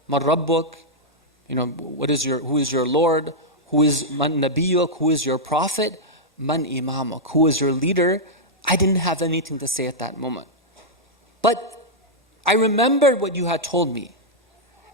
Man Rabbuk, who is your Lord? Who is Man Nabiyuk? Who is your prophet? Man Imamuk? Who is your leader? I didn't have anything to say at that moment. But I remembered what you had told me.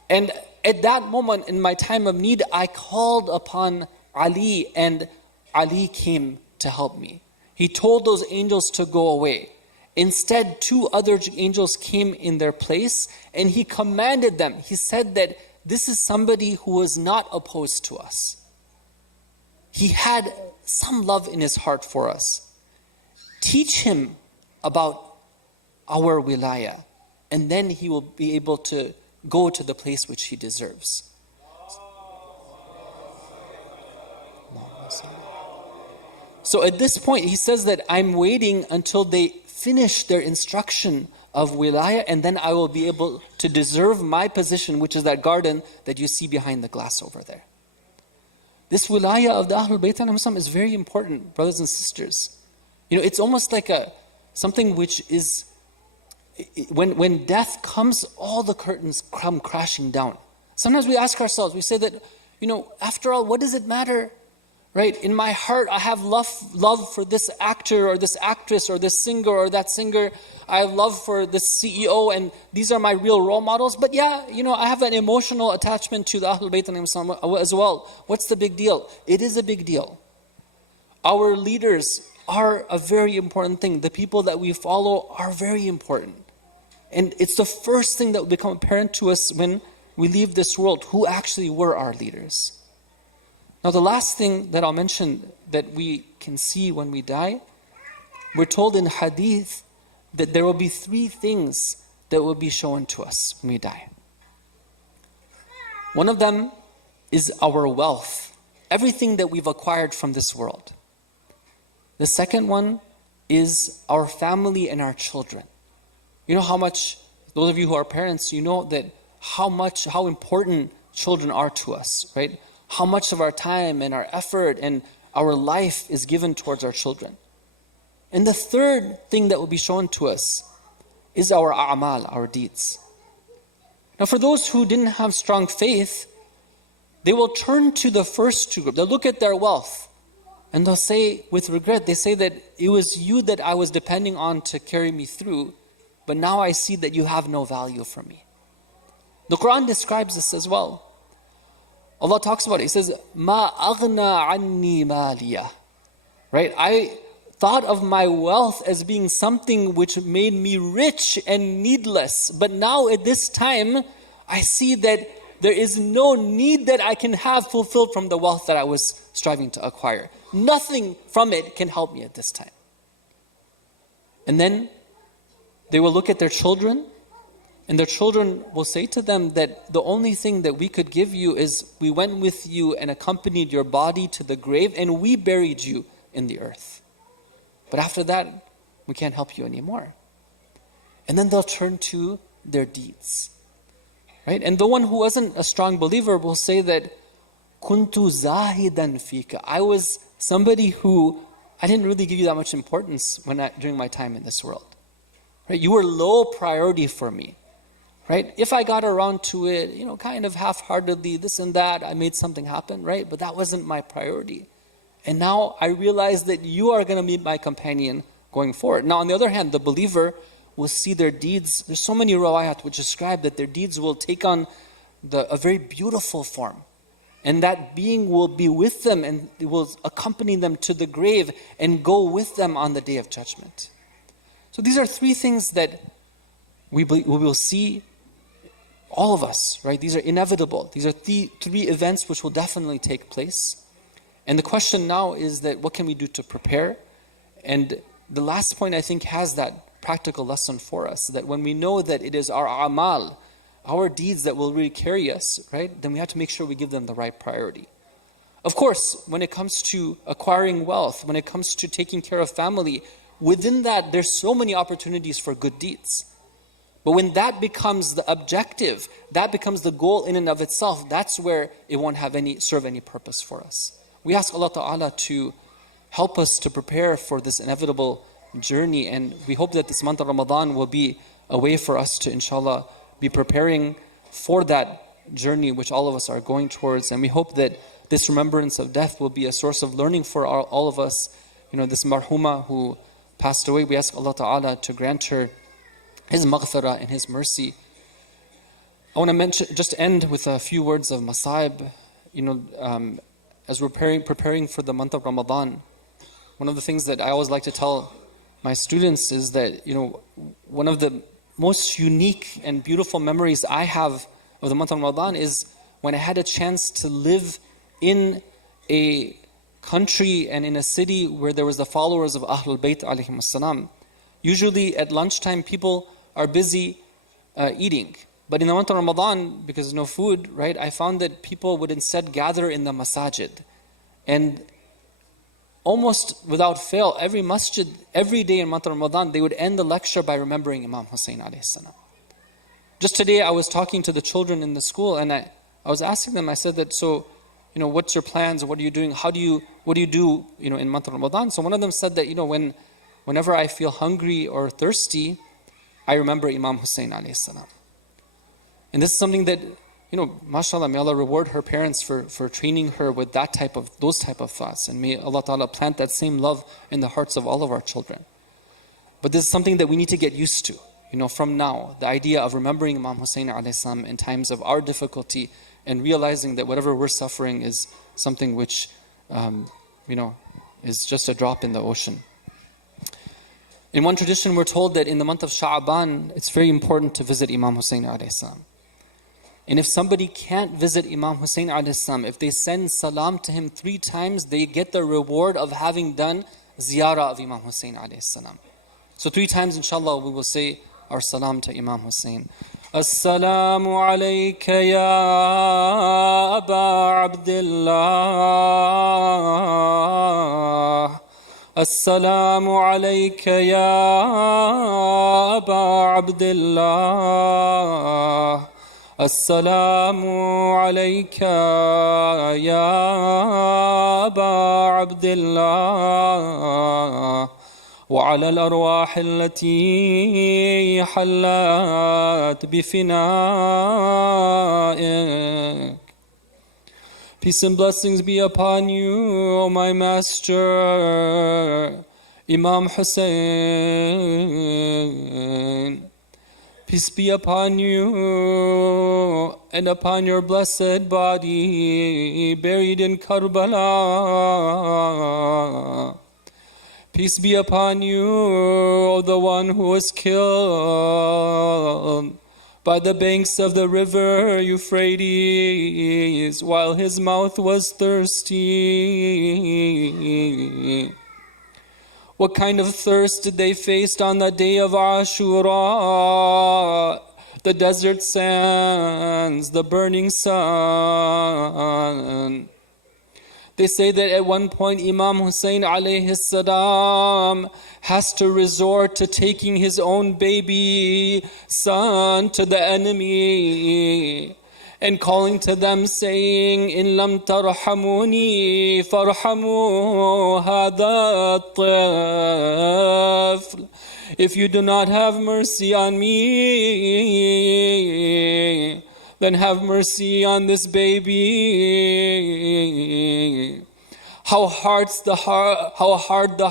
And at that moment, in my time of need, I called upon Ali, and Ali came to help me. He told those angels to go away. Instead, two other angels came in their place, and he commanded them. He said that this is somebody who was not opposed to us. He had some love in his heart for us. Teach him about our wilaya, and then he will be able to go to the place which he deserves. So at this point, he says that I'm waiting until they finish their instruction of wilaya, and then I will be able to deserve my position, which is that garden that you see behind the glass over there. This wilaya of the Ahlul Bayt is very important, brothers and sisters. It's almost like something which is, when death comes, all the curtains come crashing down. Sometimes we ask ourselves, we say that, after all, what does it matter? Right? In my heart, I have love for this actor or this actress or this singer or that singer. I have love for this CEO, and these are my real role models. But yeah, I have an emotional attachment to the Ahlul Bayt as well. What's the big deal? It is a big deal. Our leaders are a very important thing. The people that we follow are very important. And it's the first thing that will become apparent to us when we leave this world, who actually were our leaders. Now the last thing that I'll mention that we can see when we die, we're told in hadith that there will be three things that will be shown to us when we die. One of them is our wealth, everything that we've acquired from this world. The second one is our family and our children. You know how much, those of you who are parents, you know that how important children are to us, right? How much of our time and our effort and our life is given towards our children. And the third thing that will be shown to us is our a'mal, our deeds. Now for those who didn't have strong faith, they will turn to the first two groups. They'll look at their wealth and they'll say with regret, they say that it was you that I was depending on to carry me through, but now I see that you have no value for me. The Quran describes this as well. Allah talks about it. He says, "Ma aghna anni maliya." Right? thought of my wealth as being something which made me rich and needless. But now at this time, I see that there is no need that I can have fulfilled from the wealth that I was striving to acquire. Nothing from it can help me at this time. And then they will look at their children, and their children will say to them that the only thing that we could give you is we went with you and accompanied your body to the grave and we buried you in the earth. But after that, we can't help you anymore. And then they'll turn to their deeds. Right? And the one who wasn't a strong believer will say that, Kuntu zahidan fika. I was somebody who, I didn't really give you that much importance during my time in this world. Right? You were low priority for me. Right? If I got around to it, kind of half-heartedly, this and that, I made something happen, right? But that wasn't my priority. And now I realize that you are going to be my companion going forward. Now, on the other hand, the believer will see their deeds. There's so many rawayat which describe that their deeds will take on a very beautiful form. And that being will be with them and it will accompany them to the grave and go with them on the Day of Judgment. So these are three things that we will see, all of us, right? These are inevitable. These are three events which will definitely take place. And the question now is that what can we do to prepare? And the last point I think has that practical lesson for us, that when we know that it is our amal, our deeds that will really carry us, right? Then we have to make sure we give them the right priority. Of course, when it comes to acquiring wealth, when it comes to taking care of family, within that there's so many opportunities for good deeds. But when that becomes the objective, that becomes the goal in and of itself, that's where it won't serve any purpose for us. We ask Allah Ta'ala to help us to prepare for this inevitable journey, and we hope that this month of Ramadan will be a way for us to, inshallah, be preparing for that journey which all of us are going towards. And we hope that this remembrance of death will be a source of learning for all of us. This Marhooma who passed away, we ask Allah Ta'ala to grant her His maghfirah and His mercy. I want to just end with a few words of Masaib. As we're preparing for the month of Ramadan, one of the things that I always like to tell my students is that, one of the most unique and beautiful memories I have of the month of Ramadan is when I had a chance to live in a country and in a city where there was the followers of Ahlul Bayt alayhim as-salam. Usually at lunchtime people are busy eating. But in the month of Ramadan, because there's no food, right, I found that people would instead gather in the masajid. And almost without fail, every masjid, every day in month of Ramadan, they would end the lecture by remembering Imam Hussein alayhi salam. Just today I was talking to the children in the school and I was asking them, I said that, so, what's your plans? What are you doing? What do you do, in month of Ramadan? So one of them said that, whenever I feel hungry or thirsty, I remember Imam Hussein alayhi salam. And this is something that, mashallah, may Allah reward her parents for training her with those type of thoughts. And may Allah Ta'ala plant that same love in the hearts of all of our children. But this is something that we need to get used to, from now. The idea of remembering Imam Hussein alayhi salam in times of our difficulty and realizing that whatever we're suffering is something which, is just a drop in the ocean. In one tradition, we're told that in the month of Sha'aban, it's very important to visit Imam Hussein alayhi salam. And if somebody can't visit Imam Hussein alayhi salam, if they send salam to him 3 times, they get the reward of having done ziyarah of Imam Hussein alayhi salam. So 3 times, inshallah, we will say our salam to Imam Hussein. Assalamu alayka ya Aba Abdullah. Assalamu alayka ya Aba Abdullah. Assalamu alayka ya Aba Abdullah. وعلى الأرواح التي حلت بفنائك. Peace and blessings be upon you, O my master, Imam Hussein. Peace be upon you and upon your blessed body buried in Karbala. Peace be upon you, O the one who was killed by the banks of the river Euphrates while his mouth was thirsty. What kind of thirst did they face on the day of Ashura? The desert sands, the burning sun. They say that at one point Imam Hussein alayhi salam has to resort to taking his own baby son to the enemy and calling to them saying, In lam tarhamuni farhamu hadha at-tifl. If you do not have mercy on me, then have mercy on this baby. How hard the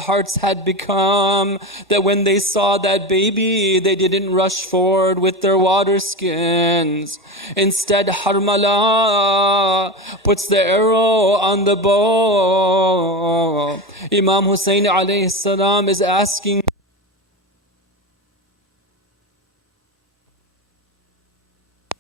hearts had become, that when they saw that baby, they didn't rush forward with their water skins. Instead, Harmala puts the arrow on the bow. Imam Hussein alayhi salam is asking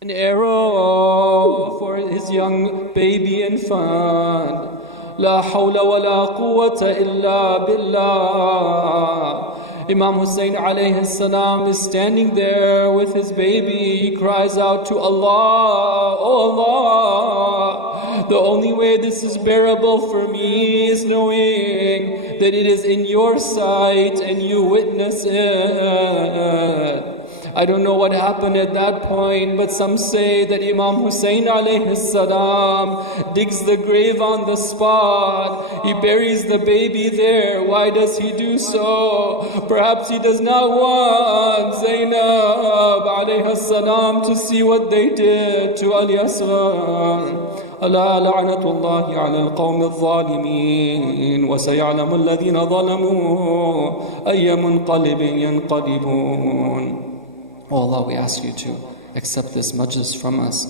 an arrow for his young baby infant. La hawla wa la quwwata illa billah. Imam Hussein alayhi salam is standing there with his baby. He cries out to Allah, Oh Allah, the only way this is bearable for me is knowing that it is in your sight and you witness it. I don't know what happened at that point, but some say that Imam Hussein alayhi salam digs the grave on the spot. He buries the baby there. Why does he do so? Perhaps he does not want Zainab alayhi salam to see what they did to Al-Yasr. ألا لعنة الله على القوم الظالمين وسيعلم الذين ظلموا أي منقلب ينقلبون. Oh Allah, we ask you to accept this majlis from us.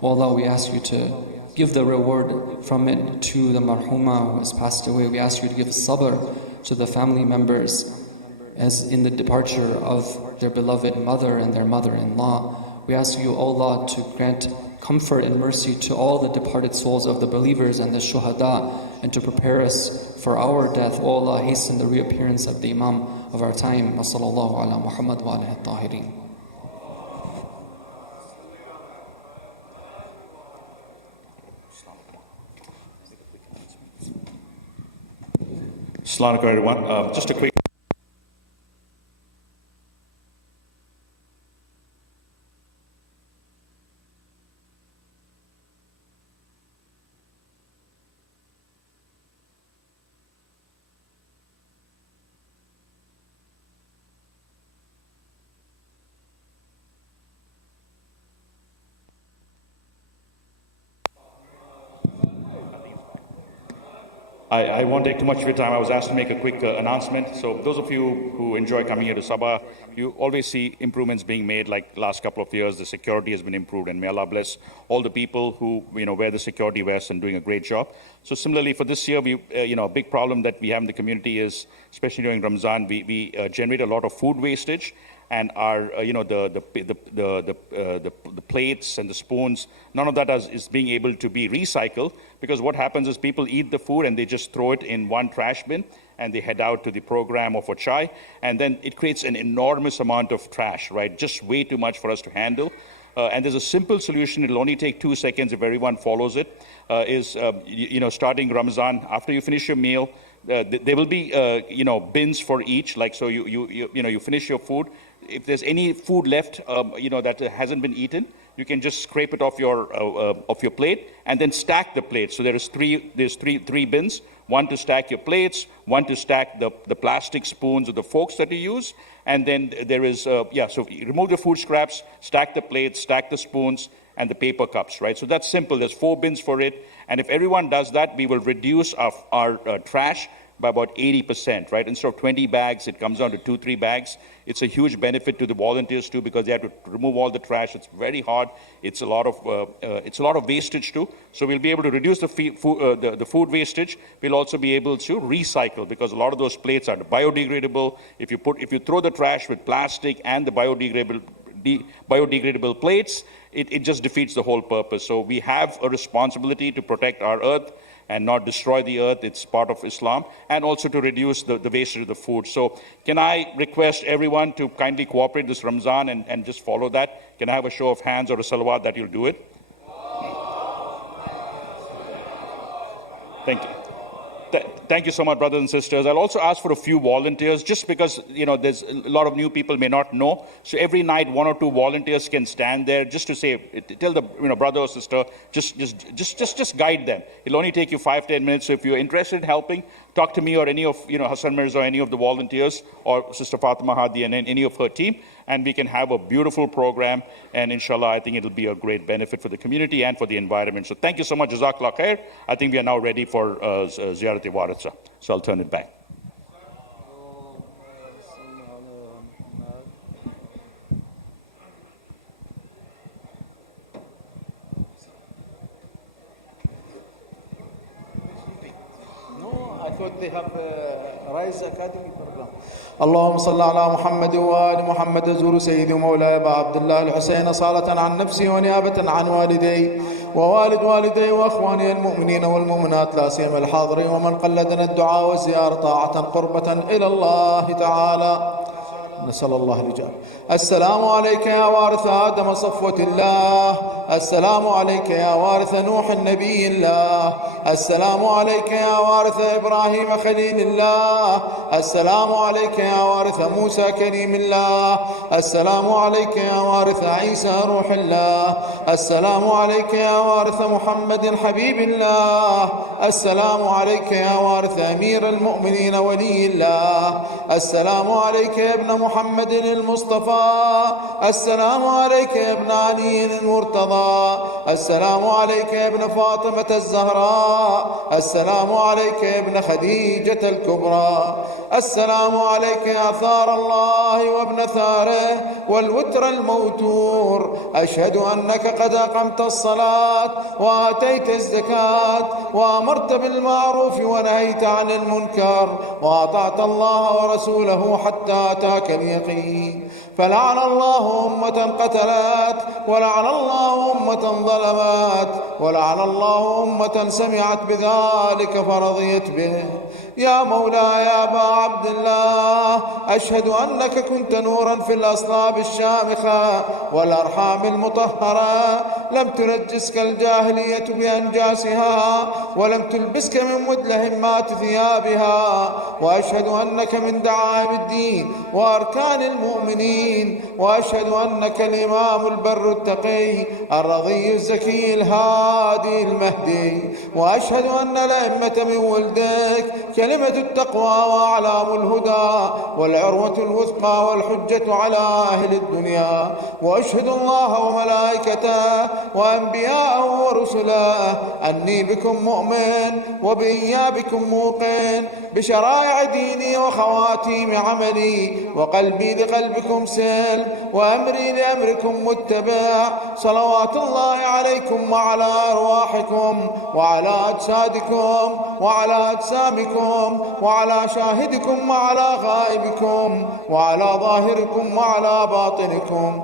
Oh Allah, we ask you to give the reward from it to the Marhooma who has passed away. We ask you to give sabr to the family members as in the departure of their beloved mother and their mother-in-law. We ask you, O Allah, to grant comfort and mercy to all the departed souls of the believers and the shuhada, and to prepare us for our death. O Allah, hasten the reappearance of the Imam of our time. Wa sallallahu ala Muhammad wa alihi at-tahirin. Assalamu alaikum everyone. Just a quick I won't take too much of your time. I was asked to make a quick announcement. So those of you who enjoy coming here to Sabah, you always see improvements being made. Like last couple of years, the security has been improved, and may Allah bless all the people who wear the security vests and doing a great job. So similarly for this year, we a big problem that we have in the community is, especially during Ramzan, we generate a lot of food wastage. And our, the plates and the spoons, none of that is being able to be recycled, because what happens is people eat the food and they just throw it in one trash bin and they head out to the program or for chai, and then it creates an enormous amount of trash, right? Just way too much for us to handle. And there's a simple solution. It'll only take 2 seconds if everyone follows it. Starting Ramadan, after you finish your meal, there will be bins for each. Like, so you finish your food. If there's any food left, that hasn't been eaten, you can just scrape it off your plate and then stack the plates. So there's three bins: one to stack your plates, one to stack the plastic spoons or the forks that you use, and then there is So you remove the food scraps, stack the plates, stack the spoons, and the paper cups, right? So that's simple. There's 4 bins for it, and if everyone does that, we will reduce our trash by about 80%, right? Instead of 20 bags, it comes down to 2-3 bags. It's a huge benefit to the volunteers too, because they have to remove all the trash. It's very hard. It's a lot of wastage too. So we'll be able to reduce the food wastage. We'll also be able to recycle, because a lot of those plates are biodegradable. If you throw the trash with plastic and the biodegradable plates, it just defeats the whole purpose. So we have a responsibility to protect our earth and not destroy the earth. It's part of Islam, and also to reduce the wastage of the food. So can I request everyone to kindly cooperate this Ramzan and just follow that? Can I have a show of hands or a salawat that you'll do it? Thank you. Thank you so much, brothers and sisters. I'll also ask for a few volunteers, just because, there's a lot of new people may not know. So every night, 1 or 2 volunteers can stand there just to say, tell the brother or sister, just guide them. It'll only take you 5-10 minutes. So if you're interested in helping, talk to me or any of Hassan Mirza or any of the volunteers, or Sister Fatima Hadi and any of her team, and we can have a beautiful program. And inshallah, I think it'll be a great benefit for the community and for the environment. So thank you so much. Jazakallah khair. I think we are now ready for Ziyarat-e-Waritha. So I'll turn it back. I thought they have Rise Academy program. اللهم صل على محمد وآل محمد. أزور سيدي ومولاي أبا عبد الله الحسين صالة عن نفسي ونيابة عن والدي ووالد والدي وأخواني المؤمنين والمؤمنات، لا سيما الحاضرين ومن قلدنا الدعاء والزيارة طاعة قربة إلى الله تعالى. نسأل الله الإجابة. السلام عليك يا وارث آدم صفوة الله. السلام عليك يا وارث نوح النبي الله. السلام عليك يا وارث إبراهيم خليل الله. السلام عليك يا وارث موسى كريم الله. السلام عليك يا وارث عيسى روح الله. السلام عليك يا وارث محمد حبيب الله. السلام عليك يا وارث أمير المؤمنين ولي الله. السلام عليك يا ابن محمد المصطفى. السلام عليك يا ابن علي المرتضى. السلام عليك يا ابن فاطمة الزهراء. السلام عليك يا ابن خديجة الكبرى. السلام عليك يا ثار الله وابن ثاره والوتر الموتور. أشهد أنك قد أقمت الصلاة وآتيت الزكاة وأمرت بالمعروف ونهيت عن المنكر وأطعت الله ورسوله حتى أتاك اليقين. فلعن الله أمة قتلت، ولعن الله أمة ظلمت، ولعن الله أمة سمعت بذلك فرضيت به. يا مولاي يا أبا عبد الله، أشهد أنك كنت نورا في الأصلاب الشامخة والأرحام المطهرة، لم تنجسك الجاهلية بأنجاسها ولم تلبسك من مدلهمات ثيابها. وأشهد أنك من دعائم الدين وأركان المؤمنين. وأشهد أنك الإمام البر التقي الرضي الزكي الهادي المهدي. وأشهد أن الأئمة من ولدك كلمة التقوى وأعلام الهدى والعروة الوثقى والحجة على أهل الدنيا. وأشهد الله وملائكته وأنبياءه ورسله أني بكم مؤمن وبإيابكم موقن، بشرائع ديني وخواتيم عملي، وقلبي لقلبكم سلم وأمري لأمركم متبع. صلوات الله عليكم وعلى أرواحكم وعلى أجسادكم وعلى أجسامكم وعلى شاهدكم وعلى غائبكم وعلى ظاهركم وعلى باطنكم.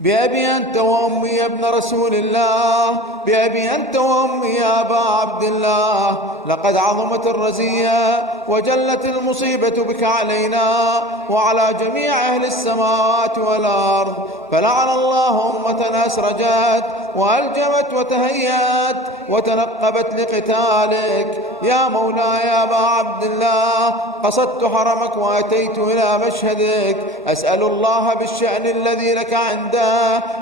بأبي أنت وأمي يا ابن رسول الله، بأبي أنت وأمي يا أبا عبد الله، لقد عظمت الرزية وجلت المصيبة بك علينا وعلى جميع أهل السماوات والأرض. فلعن الله أمة أسرجت وألجمت وتهيأت وتنقبت لقتالك. يا مولاي يا أبا عبد الله، قصدت حرمك وأتيت إلى مشهدك، أسأل الله بالشأن الذي لك عنده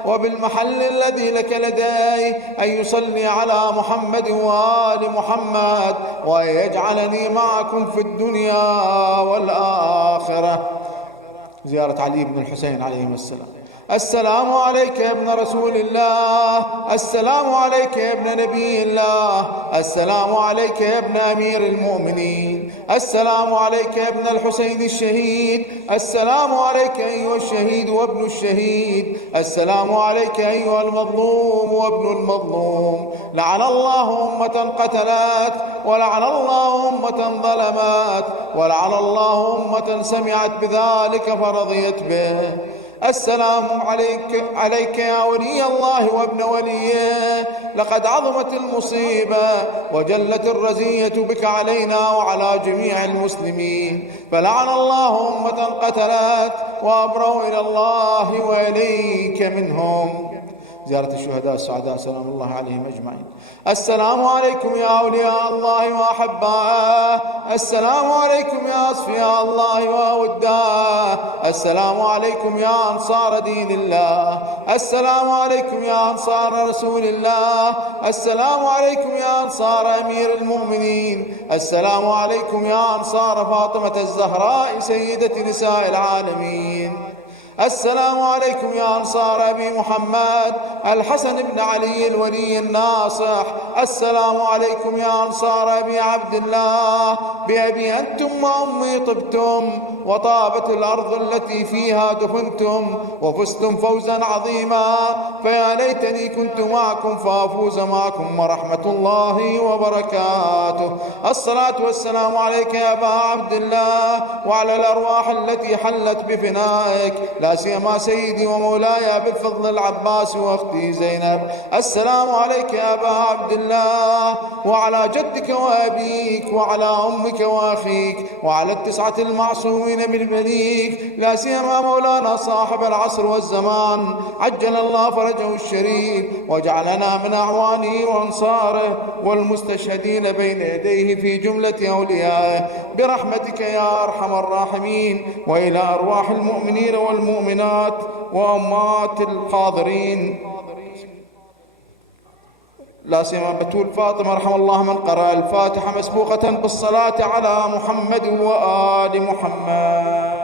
وبالمحل الذي لك لديه أن يصلي على محمد وآل محمد وأن يجعلني معكم في الدنيا والآخرة. زيارة علي بن الحسين عليه السلام. السلام عليك يا ابن رسول الله، السلام عليك يا ابن نبي الله، السلام عليك يا ابن أمير المؤمنين، السلام عليك يا ابن الحسين الشهيد، السلام عليك أيها الشهيد وابن الشهيد، السلام عليك أيها المظلوم وابن المظلوم. لعن الله أمة قتلت، ولعن الله أمة ظلمت، ولعن الله أمة سمعت بذلك فرضيت به. السلام عليك يا ولي الله وابن وليه، لقد عظمت المصيبة وجلت الرزية بك علينا وعلى جميع المسلمين، فلعن الله أمة قتلت وأبروا إلى الله وإليك منهم. زيارة الشهداء السعداء سلام الله عليهم أجمعين. السلام عليكم يا أولياء الله وأحباءه، السلام عليكم يا أصفياء الله وأوداه، السلام عليكم يا أنصار دين الله، السلام عليكم يا أنصار رسول الله، السلام عليكم يا أنصار أمير المؤمنين، السلام عليكم يا أنصار فاطمة الزهراء سيدة نساء العالمين، السلام عليكم يا أنصار أبي محمد الحسن بن علي الولي الناصح، السلام عليكم يا أنصار أبي عبد الله، بأبي أنتم وأمي طبتم وطابت الأرض التي فيها دفنتم وفزتم فوزا عظيما، فيا ليتني كنت معكم فأفوز معكم ورحمة الله وبركاته. الصلاة والسلام عليك يا أبا عبد الله وعلى الأرواح التي حلت بفنائك، لا سيما سيدي ومولاي أبي الفضل العباس وأختي زينب. السلام عليك يا أبا عبد الله وعلى جدك وأبيك وعلى أمك وأخيك وعلى التسعة المعصومين بالمليك، لا سيما مولانا صاحب العصر والزمان عجل الله فرجه الشريف وجعلنا من أعوانه وأنصاره والمستشهدين بين يديه في جملة أوليائه برحمتك يا أرحم الراحمين. وإلى أرواح المؤمنين والمؤمنات وأمات الحاضرين، لا سيما بتول فاطمة رحم الله من قرأ الفاتحة مسبوقة بالصلاة على محمد وآل محمد.